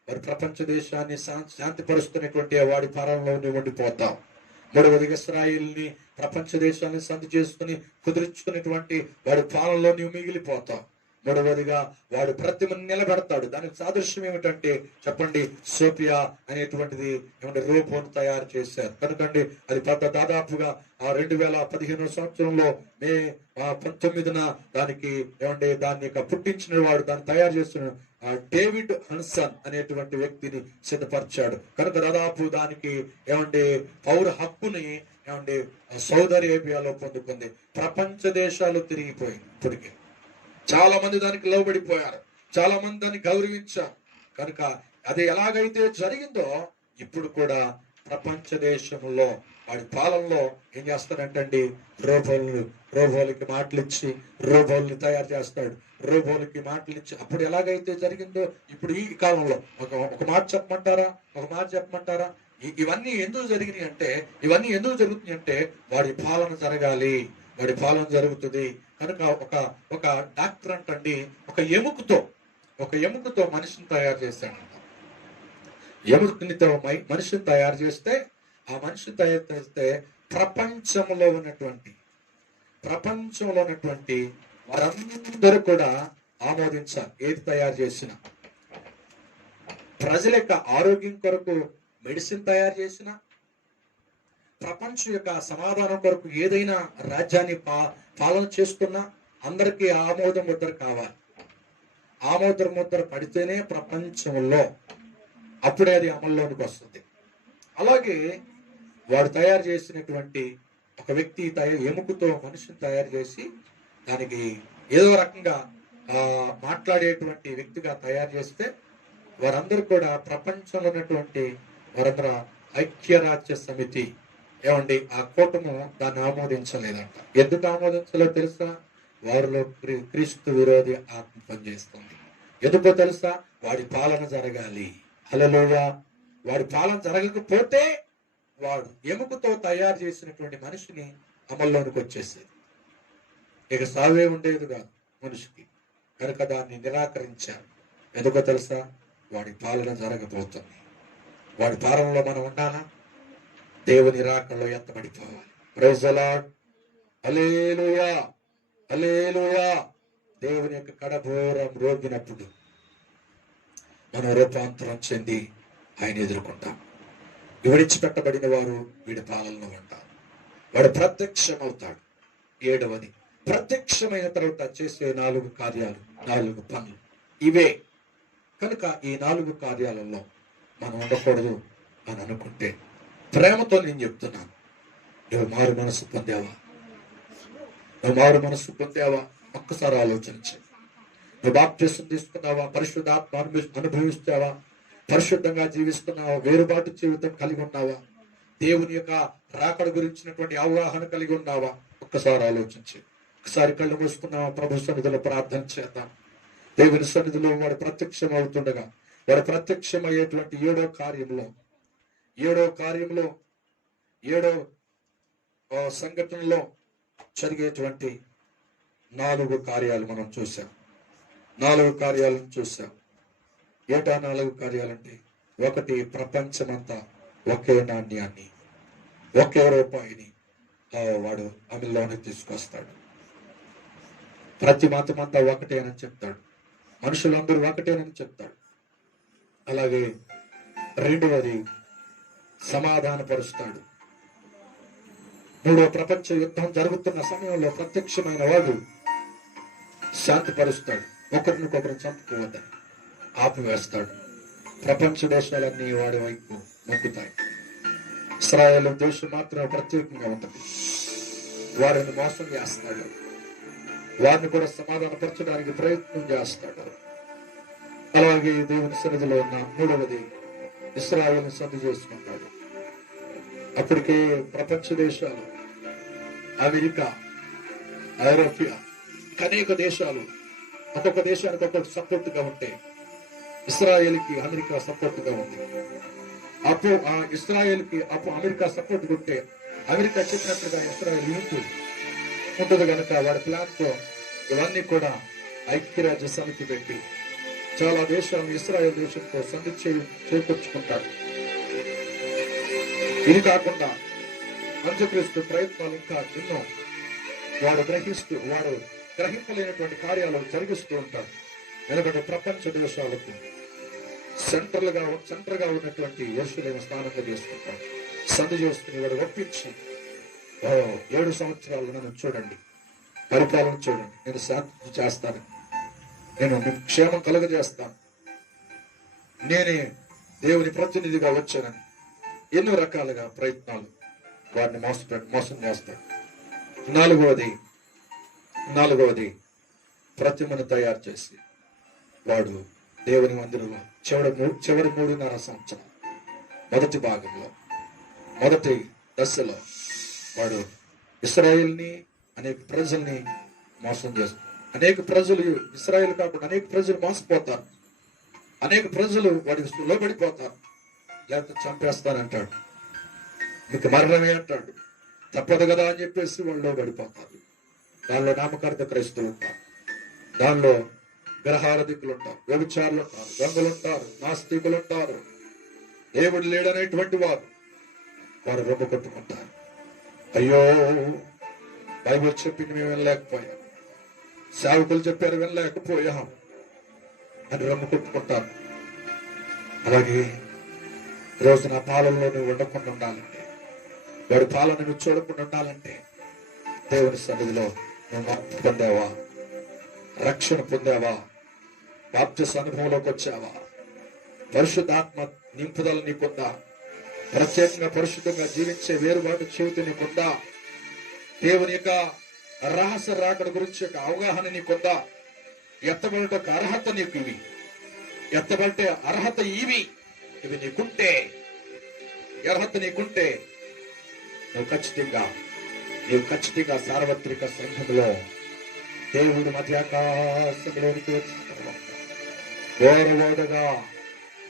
వాడి ప్రపంచ దేశాన్ని శాంతిపరుస్తున్నటువంటి వాడి పాలనలో నువ్వు ఉండిపోతావు. మూడవది, ఇశ్రాయేలుని ప్రపంచ దేశాన్ని సంధి చేసుకుని కుదుర్చుకునేటువంటి వాడి పాలనలో నువ్వు మిగిలిపోతావు. మూడవదిగా, వాడు ప్రతిమను నిలబెడతాడు. దానికి సాదృశ్యం ఏమిటంటే చెప్పండి, సోఫియా అనేటువంటిది ఏమంటే రూపం తయారు చేశారు. కనుకండి అది దాదాపుగా 2015 సంవత్సరంలో మే 19న దానికి ఏమంటే దాన్ని పుట్టించిన వాడు, దాన్ని తయారు చేస్తున్న డేవిడ్ హన్సన్ అనేటువంటి వ్యక్తిని సిద్ధపరిచాడు. కనుక దాదాపు దానికి ఏమంటే పౌర హక్కుని ఏమంటే సౌదీ అరేబియాలో పొందుకుంది. ప్రపంచ దేశాలు తిరిగిపోయింది. ఇప్పటికే చాలా మంది దానికి లోబడిపోయారు, చాలా మంది దాన్ని గౌరవించారు. కనుక అది ఎలాగైతే జరిగిందో ఇప్పుడు కూడా ప్రపంచ దేశంలో వాడి పాలనలో ఏం చేస్తాడంటండి, రోబోలకి మాటలు ఇచ్చి రోబోల్ని తయారు చేస్తాడు. రోబోలకి మాటలు ఇచ్చి అప్పుడు ఎలాగైతే జరిగిందో ఇప్పుడు ఈ కాలంలో ఒక మాట చెప్పమంటారా? ఇవన్నీ ఎందుకు జరిగినాయి అంటే, ఇవన్నీ ఎందుకు జరుగుతున్నాయి అంటే వాడి పాలన జరగాలి, వాడి పాలన జరుగుతుంది. కనుక ఒక ఒక డాక్టర్ అంటండి ఒక ఎముకతో మనిషిని తయారు చేశాడంట. ఎముకనితో మనిషిని తయారు చేస్తే, ఆ మనిషిని తయారు చేస్తే ప్రపంచంలో ఉన్నటువంటి వారందరూ కూడా ఆమోదించాలి. ఏది తయారు చేసినా, ప్రజల యొక్క ఆరోగ్యం కొరకు మెడిసిన్ తయారు చేసిన, ప్రపంచం యొక్క సమాధానం కొరకు ఏదైనా రాజ్యాన్ని పాలన చేస్తున్నా అందరికీ ఆమోద ముద్ర కావాలి. ఆమోద ముద్ర పడితేనే ప్రపంచంలో అప్పుడే అది అమల్లోనికి వస్తుంది. అలాగే వాడు తయారు చేసినటువంటి ఒక వ్యక్తి ఎముకతో మనిషిని తయారు చేసి దానికి ఏదో రకంగా మాట్లాడేటువంటి వ్యక్తిగా తయారు చేస్తే వారందరూ కూడా ప్రపంచంలో ఉన్నటువంటి వారందరూ ఐక్యరాజ్య సమితి ఏమండి ఆ కూటము దాన్ని ఆమోదించలేదంట. ఎందుకు ఆమోదించలేదో తెలుసా? వారిలో క్రీస్తు విరోధి ఆత్మ పనిచేస్తుంది. ఎందుకో తెలుసా? వాడి పాలన జరగాలి. హల్లెలూయా. వాడి పాలన జరగకపోతే వాడు ఎముకతో తయారు చేసినటువంటి మనిషిని అమల్లోనికి వచ్చేసేది. ఇక సావే ఉండేది కాదు మనిషికి. కనుక దాన్ని నిరాకరించారు. ఎందుకో తెలుసా? వాడి పాలన జరగబోతుంది. వాడి పాలనలో మనం ఉండాలా? దేవుని రాకల్లో ఎత్తబడిపోవాలి. Praise the lord. హల్లెలూయా, హల్లెలూయా. దేవుని యొక్క కడబోరం రోగినప్పుడు మనం రూపాంతరం చెంది ఆయన ఎదుర్కొంటాం. విడిచిపెట్టబడిన వారు వీడి పాలనలో ఉంటారు. వాడు ప్రత్యక్షమవుతాడు. 7వది, ప్రత్యక్షమైన తర్వాత చేసే 4 కార్యాలు, 4 పనులు ఇవే. కనుక ఈ 4 కార్యాలలో మనం ఉండకూడదు అని అనుకుంటే, ప్రేమతో నేను చెప్తున్నాను, నువ్వు మారు మనసు పొందావా? ఒక్కసారి ఆలోచించు. నువ్వు బాప్తిసం తీసుకున్నావా? పరిశుద్ధాత్మ అనుభవిస్తావా? పరిశుద్ధంగా జీవిస్తున్నావా? వేరుబాటు జీవితం కలిగి ఉన్నావా? దేవుని యొక్క రాకడ గురించినటువంటి అవగాహన కలిగి ఉన్నావా? ఒక్కసారి ఆలోచించి ఒకసారి కళ్ళు మూసుకున్నావా? ప్రభు సన్నిధిలో ప్రార్థన చేద్దాం. దేవుని సన్నిధిలో వాడు ప్రత్యక్షం అవుతుండగా, వాడు ప్రత్యక్షమయ్యేటువంటి 7వ కార్యంలో 7వ సంఘటనలో జరిగేటువంటి 4 కార్యాలు మనం చూసాం. 4 కార్యాలను చూసాం. ఏటా 4 కార్యాలంటే, 1, ప్రపంచమంతా ఒకే నాణ్యాన్ని, ఒకే రూపాయిని వాడు అమల్లోనికి తీసుకొస్తాడు. ప్రతి మతమంతా ఒకటేనని చెప్తాడు. మనుషులందరూ ఒకటేనని చెప్తాడు. అలాగే 2వది, సమాధానపరుస్తాడు. 3వ ప్రపంచ యుద్ధం జరుగుతున్న సమయంలో ప్రత్యక్షమైన వాడు శాంతిపరుస్తాడు. ఒకరినొకరు చంపుకోవద్దని ఆపివేస్తాడు. ప్రపంచ దేశాలన్నీ వాడి వైపు మొక్కుతాయి. ఇశ్రాయేలు దేశం మాత్రం ప్రత్యేకంగా ఉంటుంది. వారిని మోసం చేస్తాడు. వారిని కూడా సమాధానపరచడానికి ప్రయత్నం చేస్తాడు. అలాగే దేవుని సన్నిధిలో ఉన్న 3వది, ఇశ్రాయేలును సంధి చేసుకుంటాడు. అప్పటికే ప్రపంచ దేశాలు, అమెరికా, ఐరోపియా, అనేక దేశాలు ఒక్కొక్క దేశానికి ఒక్కొక్క సపోర్ట్ గా ఉంటే, ఇశ్రాయేల్కి అమెరికా సపోర్ట్ గా ఉంది. అప్పుడు ఆ ఇశ్రాయేల్కి అమెరికా సపోర్ట్ ఉంటే, అమెరికా చెప్పినట్టుగా ఇశ్రాయేల్ ఉంటుంది కనుక వాడి ప్లాన్ తో ఇవన్నీ కూడా ఐక్యరాజ్య సమితి పెట్టి చాలా దేశాలను ఇశ్రాయేల్ దేశంతో సంధి చేకూర్చుకుంటాడు. ఇది కాకుండా అంత్యక్రీస్తు ప్రయత్నాలు ఇంకా ఎన్నో వాడు గ్రహింపలేనటువంటి కార్యాలు జరిగిస్తూ ఉంటాడు. ఎందుకంటే ప్రపంచ దేశాలకు సెంటర్గా ఉన్నటువంటి యెరూషలేము స్థానంగా చేసుకుంటాడు. సంధి చేసుకుని వాడు ఒప్పించి 7 సంవత్సరాలు నన్ను చూడండి, పరిపాలన చూడండి, నేను శాంతి చేస్తాను, నేను మీకు క్షేమం కలుగజేస్తాను, నేనే దేవుని ప్రతినిధిగా వచ్చానని ఎన్నో రకాలుగా ప్రయత్నాలు వారిని మోసం చేస్తాడు. 4వది ప్రతిమను తయారు చేసి వాడు దేవుని మందిరంలో చివరి 3.5 సంవత్సరం మొదటి భాగంలో, మొదటి దశలో వాడు ఇశ్రాయేల్ని, అనేక ప్రజల్ని మోసం చేస్తాడు. అనేక ప్రజలు, ఇశ్రాయేల్ కాకుండా అనేక ప్రజలు మోసపోతారు. అనేక ప్రజలు వాడికి లోబడిపోతారు. లేకపోతే చంపేస్తానంటాడు, మీకు మరణమే అంటాడు. తప్పదు కదా అని చెప్పేసి వాళ్ళు లోబడిపోతారు. దానిలో నామకార్థ క్రైస్తవులు ఉంటారు, దానిలో గ్రహారధికులు ఉంటారు, వ్యభిచారులు ఉంటారు, గంగులు ఉంటారు, నాస్తికులు ఉంటారు, దేవుడు లేడనేటువంటి వారు రొమ్ము కొట్టుకుంటారు. అయ్యో, బైబిల్ చెప్పింది మేము వినలేకపోయాం, సేవకులు చెప్పారు వినలేకపోయాం అని రొమ్ము కొట్టుకుంటారు. అలాగే ఈరోజు నా పాలనలో నువ్వు ఉండకుండా ఉండాలంటే, వాడి పాలన నువ్వు చూడకుండా ఉండాలంటే, దేవుని సన్నిధిలో నువ్వు మార్పు పొందావా, రక్షణ పొందావా, బాప్తిస్మ అనుభవంలోకి వచ్చావా, పరిశుద్ధాత్మ నింపుదల నీకుందా, ప్రత్యేకంగా పరిశుద్ధంగా జీవించే వేరుబాటు జీవితం నీకుందా, దేవుని యొక్క రహస్య రాకడ గురించి యొక్క అవగాహన నీకుందా, ఎత్తబడే అర్హత నీకు ఇవి, ఎత్తబట్టే అర్హత ఇవి నీకుంటే, అర్హత నీకుంటే నువ్వు ఖచ్చితంగా సార్వత్రిక సంఘంలో దేవుడు మధ్యాకాశంలోనికి వచ్చిన తర్వాత ఘోరబోధగా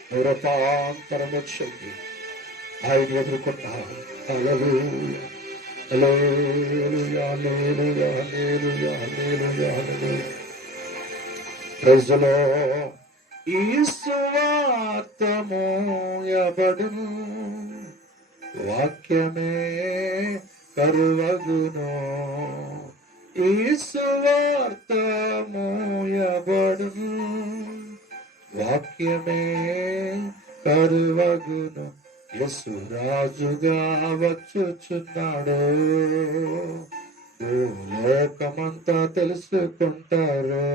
నువ్వు రూపాంతరము చెంది ఆయన ఎదుర్కొన్నావు. హల్లెలూయా, హల్లెలూయా, హల్లెలూయా, హల్లెలూయా, హల్లెలూయా, హల్లెలూయా. Praise the lord. ఈ సువార్త మోయబడును, వాక్యమే కరువగును. ఈ సువార్త మోయబడును, వాక్యమే కరువగును. యేసు రాజుగా వచ్చుచున్నాడు, లోకమంతా తెలుసుకుంటారు.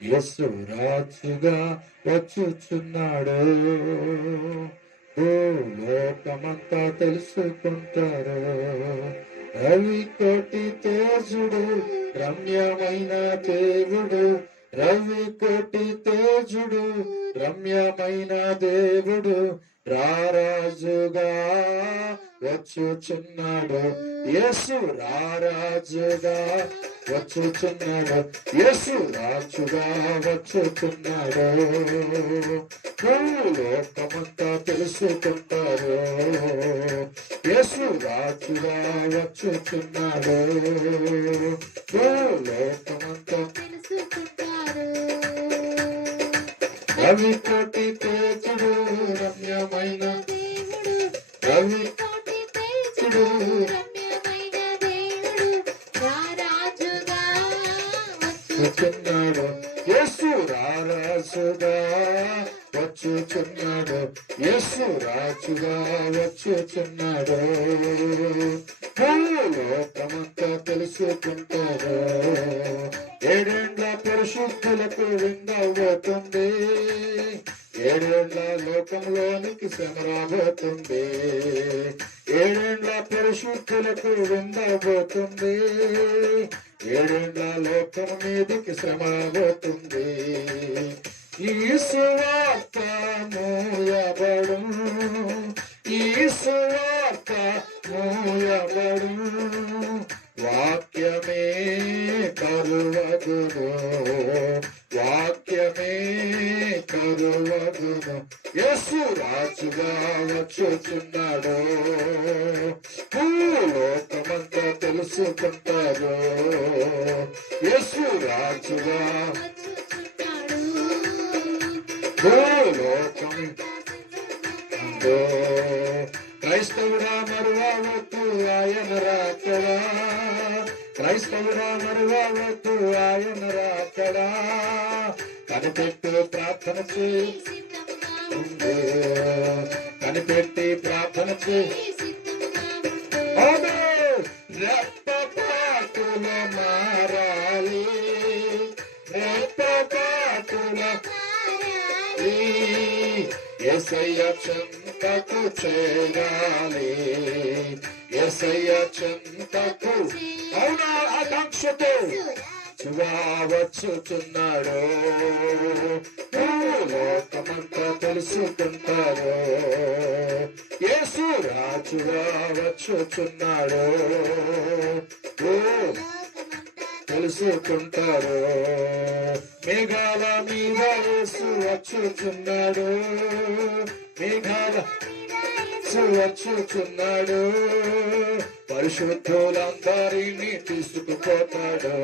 యేసు రాజుగా వచ్చుచున్నాడు, లోకమంతా తెలుసుకుంటారు. రవి కోటి తేజుడు, రమ్యమైన దేవుడు, రవి కోటి తేజుడు, రమ్యమైన దేవుడు రారాజుగా వచ్చుచున్నాడు. యేసు రారాజుగా వచ్చుచున్నాడు, యేసు రాజుగా వచ్చుచున్నాడు. లోకమంతా తెలుసుకుంటారు, యేసు రాజుగా వచ్చుచున్నాడు. లోకమంతా తెలుసుకుంటారు. రవి కోటి తేజుడు, రమ్యమైన దేవుడు, రవి కోటి తేజుడు, రమ్యమైన దేవుడు రారాజుగా వచ్చుచున్నాడు. యేసు రారాజుగా వచ్చుచున్నాడు, యేసు రాజుగా వచ్చుచున్నాడు. లోకమంతా తెలుసుకుంటారు. ఏడేండ్ల పరిశుద్ధులకు విందవుతుంది, ఏడేండ్ల లోకంలోనికి శ్రమ రాబోతుంది. ఏడేండ్ల పరిశుద్ధులకు విందబోతుంది, ఏడేండ్ల లోకం మీదికి శ్రమ రాబోతుంది. ఈ సువార్త మోయబడు, ఈ సువార్త మోయబడు, వాక్యమే కరువగును, వాక్యమే కరువగును. యేసు రాజుగా వచ్చుచున్నాడు, లోకమంతా తెలుసుకుంటారు. యేసు రాజుగా క్రైస్తవుడా మరువవద్దు ఆయన రాకడా, క్రైస్తవుడా మరువవద్దు ఆయన రాకడా. కనిపెట్టు ప్రార్థన చేయి, కనిపెట్టి ప్రార్థన చేయి. రెప్పపాటుల మారాలి, రెప్పపాటుల యేసయ్య చెంతకు చేరాలి, యేసయ్య చెంతకు అవునా ఆకాంక్షతో వచ్చుచున్నాడు. లోకమంతా తెలుసుకుంటారు, యేసు రాజుగా వచ్చుచున్నాడు. తెలుసుకుంటారు. మేఘాల మీద యేసు వచ్చుచున్నాడు, మేఘాల వచ్చుచున్నాడు. పరిశుద్ధులందరినీ తీసుకుపోతాడు,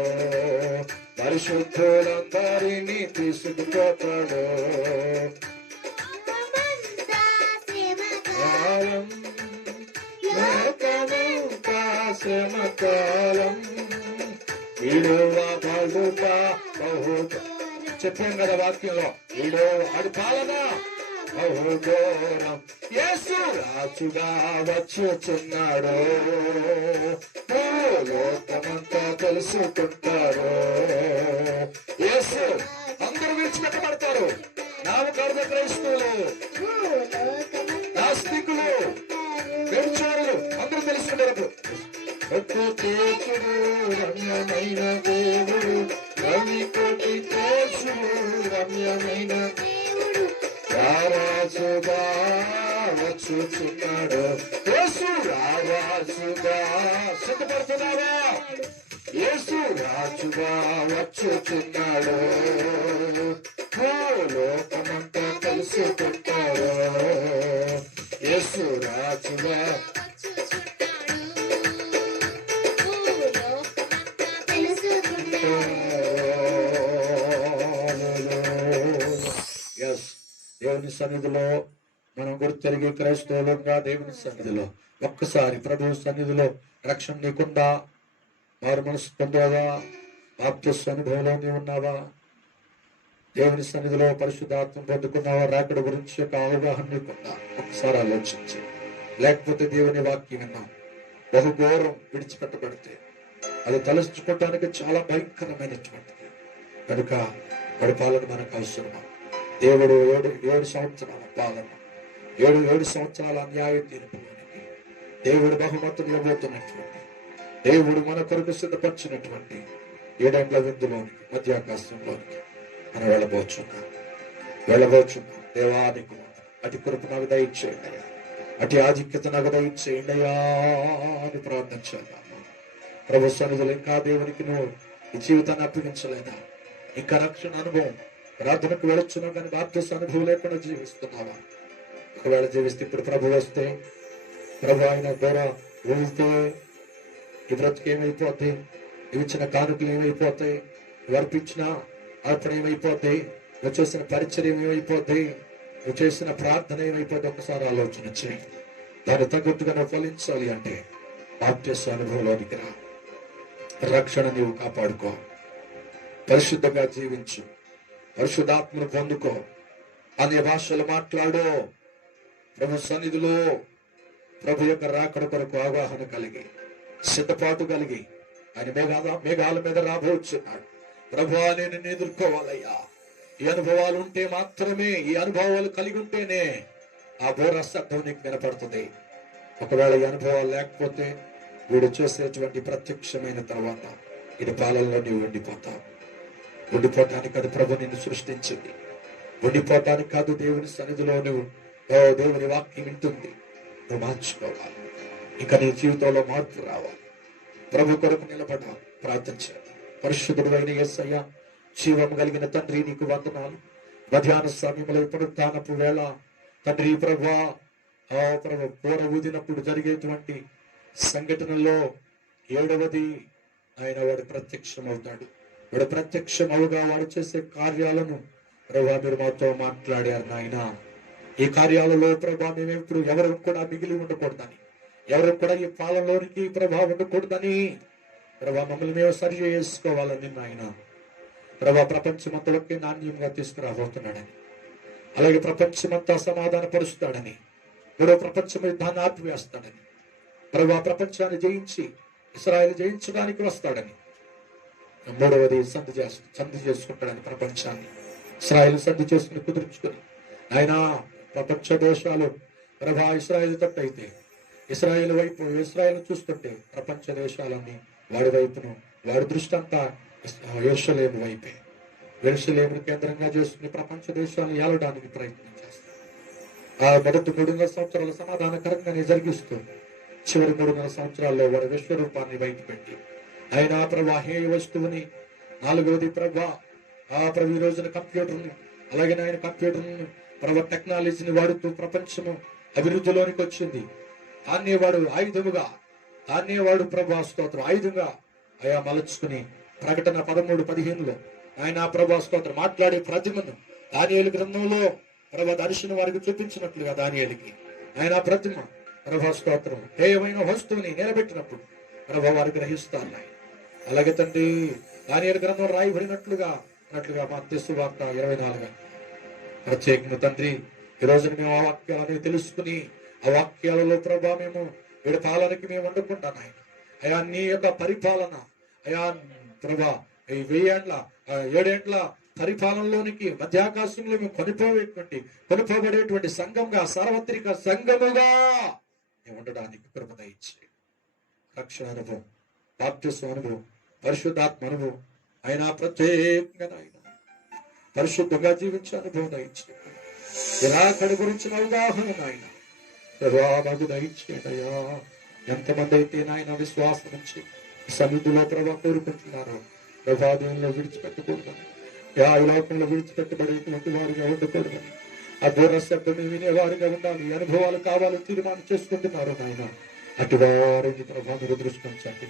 పరిశుద్ధులందరినీ తీసుకుపోతాడు. కాలం లోకమంతా శ్రమకాలం విడువ బలుగా బహుగా చెప్పాం కదా వాక్యంలో, విడో అది పాలన బహుఘోరం. యేసు రాజుగా వచ్చుచున్నాడు, లోకమంతా తెలుసుకుంటారు. యేసు అందరూ విడిచిపెట్టబడతారు. నామకార్థ క్రైస్తవులు, నాస్తికులు, వ్యభిచారులు అందరూ తెలుసుకుంటారు. రమ్యమైన దేవుడు, రవి కోటి తేజుడు రమ్యమైన రారాజుగా వచ్చుచున్నాడు. యేసు రారాజుగా సిద్ధపడుతున్నావా? యేసు రాజుగా వచ్చుచున్నాడు, లోకమంతా తెలుసుకుంటాడు. యేసు రాజుగా దేవుని సన్నిధిలో మనం గుర్తెరిగి క్రైస్తవులంగా దేవుని సన్నిధిలో ఒక్కసారి ప్రభు సన్నిధిలో రక్షణ నీకుందా? మారు మనసు పొందావా? బాప్తిస్మ అనుభవంలో నీవు ఉన్నావా? దేవుని సన్నిధిలో పరిశుద్ధాత్మ పొందుకున్నావా? రాకడ గురించి ఒక అవగాహన నీకుందా? ఒకసారి ఆలోచించి, లేకపోతే దేవుని వాక్యం విన్నాం బహుఘోరం విడిచిపెట్టబడితే అది తలుచుకోవటానికి చాలా భయంకరమైనటువంటిది. కనుక వాడి పాలన మనకు అవసరమా? దేవుడు ఏడు సంవత్సరాల పాలన, ఏడు సంవత్సరాల అన్యాయ తీర్పులోనికి దేవుడు బహుమతులు ఇవ్వబోతున్నటువంటి, దేవుడు మన కొరకు సిద్ధపరిచినటువంటి ఏడండ్ల విందులోనికి, మధ్యాకాశంలోనికి మనం వెళ్ళబోచున్నాం. దేవానికి అటు కృప నాకు దయచేయండి అయ్యా, అటు ఆధిక్యత నాకు దయచేయండి అయ్యా అని ప్రార్థించాను. ప్రభు సన్నిధిలో ఇంకా దేవునికి నువ్వు ఈ జీవితాన్ని అప్పగించలేదా? ఇంకా రక్షణ అనుభవం ప్రార్థనకు వెళ్ళొచ్చున్నావు కానీ బాప్తిస్మ అనుభవం లేకుండా జీవిస్తున్నావా? ఒకవేళ జీవిస్తే ఇప్పుడు ప్రభు వస్తే, ప్రభు ఆయన ద్వారా ఊరితే ఈ బ్రతుకు ఏమైపోద్ది? ఇచ్చిన కానుకలు ఏమైపోతాయి? వర్పించిన అర్పణ ఏమైపోతాయి? నువ్వు చేసిన పరిచర్యం ఏమైపోద్ది? నువ్వు చేసిన ప్రార్థన ఏమైపోద్ది? ఒకసారి ఆలోచన చేయి. దాన్ని తగ్గట్టుగా నువ్వు ఫలించాలి అంటే బాప్తిస్మ అనుభవంలోనికి రా. రక్షణ నీవు కాపాడుకో, పరిశుద్ధంగా జీవించు, పరిశుద్ధాత్మను పొందుకో, అనే భాషలు మాట్లాడు. ప్రభు సన్నిధిలో ప్రభు యొక్క రాకడ కొరకు అవగాహన కలిగి, సిద్ధపాటు కలిగి ఆయన మేఘాల మీద రాబోచున్నాడు. ప్రభు నేను నిన్ను ఎదుర్కోవాలయ్యా. ఈ అనుభవాలు ఉంటే మాత్రమే, ఈ అనుభవాలు కలిగి ఉంటేనే ఆ బోర శబ్దం నీకు వినపడుతుంది. ఒకవేళ ఈ అనుభవాలు లేకపోతే వీడు చేసేటువంటి ప్రత్యక్షమైన తర్వాత ఇది పాలనలో నీవు ఉండిపోతావు. ఉండిపోవటానికి అది ప్రభు నిన్ను సృష్టించింది. ఉండిపోవటానికి కాదు, దేవుని సన్నిధిలో నువ్వు దేవుని వాక్యం వింటుంది. నువ్వు మార్చుకోవాలి. ఇంకా నీ జీవితంలో మార్పు రావాలి. ప్రభు కొరకు నిలబడాలి. ప్రార్థించాలి. పరిశుద్ధుడు అయిన యేసయ్య, జీవము కలిగిన తండ్రి నీకు వందనాలు. మధ్యాహ్న సమయంలో పునరుత్థానపు వేళ తండ్రి ప్రభువా, ప్రభు పూర ఊదినప్పుడు జరిగేటువంటి సంఘటనలో ఏడవది ఆయన వాడు ప్రత్యక్షమవుతాడు. వాడు ప్రత్యక్షమవుగా వాడు చేసే కార్యాలను ప్రభా మీరు మాతో మాట్లాడారు నాయన. ఈ కార్యాలలో ప్రభా మేము ఇప్పుడు ఎవరు కూడా మిగిలి ఉండకూడదని, ఎవరు కూడా ఈ పాలనలోనికి ప్రభా ఉండకూడదని ప్రభా మమ్మల్ని మేము సరి చేసుకోవాలని నాయన. ప్రభా ప్రపంచమంతా ఒకే నాణ్యంగా తీసుకురాబోతున్నాడని, అలాగే ప్రపంచమంతా సమాధాన పరుస్తాడని, మూడో ప్రపంచం యుద్ధాన్ని ఆపివేస్తాడని, ప్రభా ప్రపంచాన్ని జయించి ఇశ్రాయేలు జయించడానికి వస్తాడని, మూడవది సంధి చేసుకుంటాడని, ప్రపంచాన్ని ఇశ్రాయేలు సంధి చేసుకుని కుదుర్చుకుని ఆయన ప్రపంచ దేశాలు ప్రభా ఇశ్రాయేలు తట్టయితే ఇశ్రాయేల్ వైపు ఇశ్రాయేల్ చూస్తుంటే ప్రపంచ దేశాలన్నీ వాడి వైపును, వాడి దృష్టి అంతా యెరూషలేము వైపే. యెరూషలేమును కేంద్రంగా చేసుకుని ప్రపంచ దేశాలను ఏలడానికి ప్రయత్నం చేస్తారు. ఆ మొదటి 3.5 సంవత్సరాల సమాధానకరంగానే జరిగిస్తూ చివరి 3.5 సంవత్సరాల్లో వాడి విశ్వరూపాన్ని బయట పెట్టి ఆయన ప్రభా హేయ వస్తువుని, నాలుగవది ప్రభా ఈ రోజున కంప్యూటర్ని, అలాగే ఆయన కంప్యూటర్ని ప్రభా టెక్నాలజీని వాడుతూ ప్రపంచము అభివృద్ధిలోనికి వచ్చింది. దాన్ని వాడు ఆయుధముగా దాన్నే వాడు ప్రభా స్తోత్రం ఆయుధంగా అయా మలుచుకుని ప్రకటన 13:15 ఆయన ప్రభా స్తోత్రం మాట్లాడే ప్రతిమను దానియేలు గ్రంథంలో ప్రభా దర్శన వారికి చూపించినట్లుగా దానియేలుకి ఆయన ప్రతిమ ప్రభా స్తోత్రం హేయమైన వస్తువుని నిలబెట్టినప్పుడు ప్రభా వారు గ్రహిస్తారు ఆయన. అలాగే తండ్రి దానియేలు గ్రంథం రాయబడినట్లుగా మత్తయి సువార్త 24 ప్రత్యేకంగా తండ్రి ఈ రోజున మేము ఆ వాక్యాలను తెలుసుకుని ఆ వాక్యాలలో ప్రభా మేము వీడి పాలనకి మేము వండుకుంటాం ఆయన. అయా నీ యొక్క పరిపాలన అయా ప్రభా ఈ 7 పరిపాలనలోనికి మధ్యాకాశంలో మేము కొనుకోబడేటువంటి సంఘంగా సార్వత్రిక సంఘముగా మేము ఉండడానికి కృప దయచేయండి. రక్షణ అనుభవం, బాప్తిస్మ అనుభవం, పరిశుద్ధాత్మ అనుభవం ఆయన ప్రత్యేకంగా ఆయన పరిశుద్ధంగా జీవించే అనుభవం దయచేయండి. నిరాకడి గురించిన అవగాహన నాయన ప్రభావాకు దయచేయడయ్యా. ఎంతమంది అయితే నాయన విశ్వాసం నుంచి సన్నిధిలో ప్రభా కోరుకుంటున్నారో ప్రభావంలో విడిచిపెట్టకూడదని, ఈ లోకంలో విడిచిపెట్టబడేటువంటి వారిగా ఉండకూడదని, ఆ దూర శబ్దం వినేవారిగా ఉండాలి, అనుభవాలు కావాలని తీర్మానం చేసుకుంటున్నారు నాయన. అటు వారిని ప్రభా మీరు దృష్టించండి,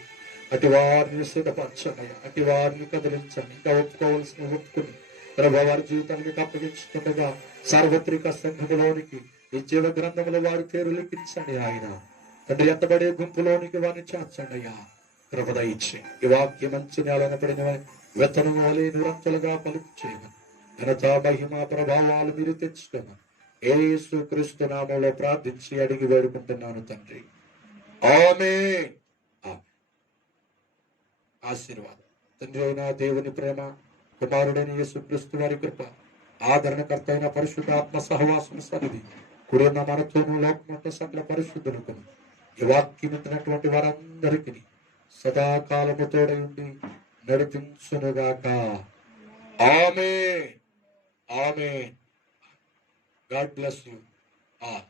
అటు వారిని సిద్ధపరచండి, అటు వారిని కదిలించండి. ఇంకా ఒప్పుకోవాల్సిన ఒప్పుకుని ప్రభా వారి జీవితాన్ని మీకు అప్పగించుకుండగా సార్వత్రిక సంఘములోనికి ఈ జీవ గ్రంథంలో వారి పేరు లిఖించండి ఆయన. తండ్రి ఎత్తబడే గుంపులోనికి వారిని చేర్చండి అయ్యా. కృపద ఇచ్చి ఈ వాక్య మంచి నేలన పడిన విత్తనం వలె నిరంతలుగా పలుకు చేయమని ఘనత మహిమ ప్రభావాలు మీరు తెచ్చుకోమని యేసు క్రీస్తు నామములో ప్రార్థించి అడిగి వేడుకుంటున్నాను తండ్రి. ఆమేన్. ఆశీర్వాదం. తండ్రి అయిన దేవుని ప్రేమ, కుమారుడైన యేసు క్రీస్తు వారి కృప, ఆదరణకర్త అయిన పరిశుద్ధాత్మ సహవాసం సన్నిధి కూడిన మనతోనూ లోకమంతా సకల పరిశుద్ధులకు ఈ వాక్యం వింటున్నటువంటి వారందరికీ సదాకాలము తోడై ఉండి నడిపించునుగాక. ఆమేన్. ఆమేన్. God bless you all.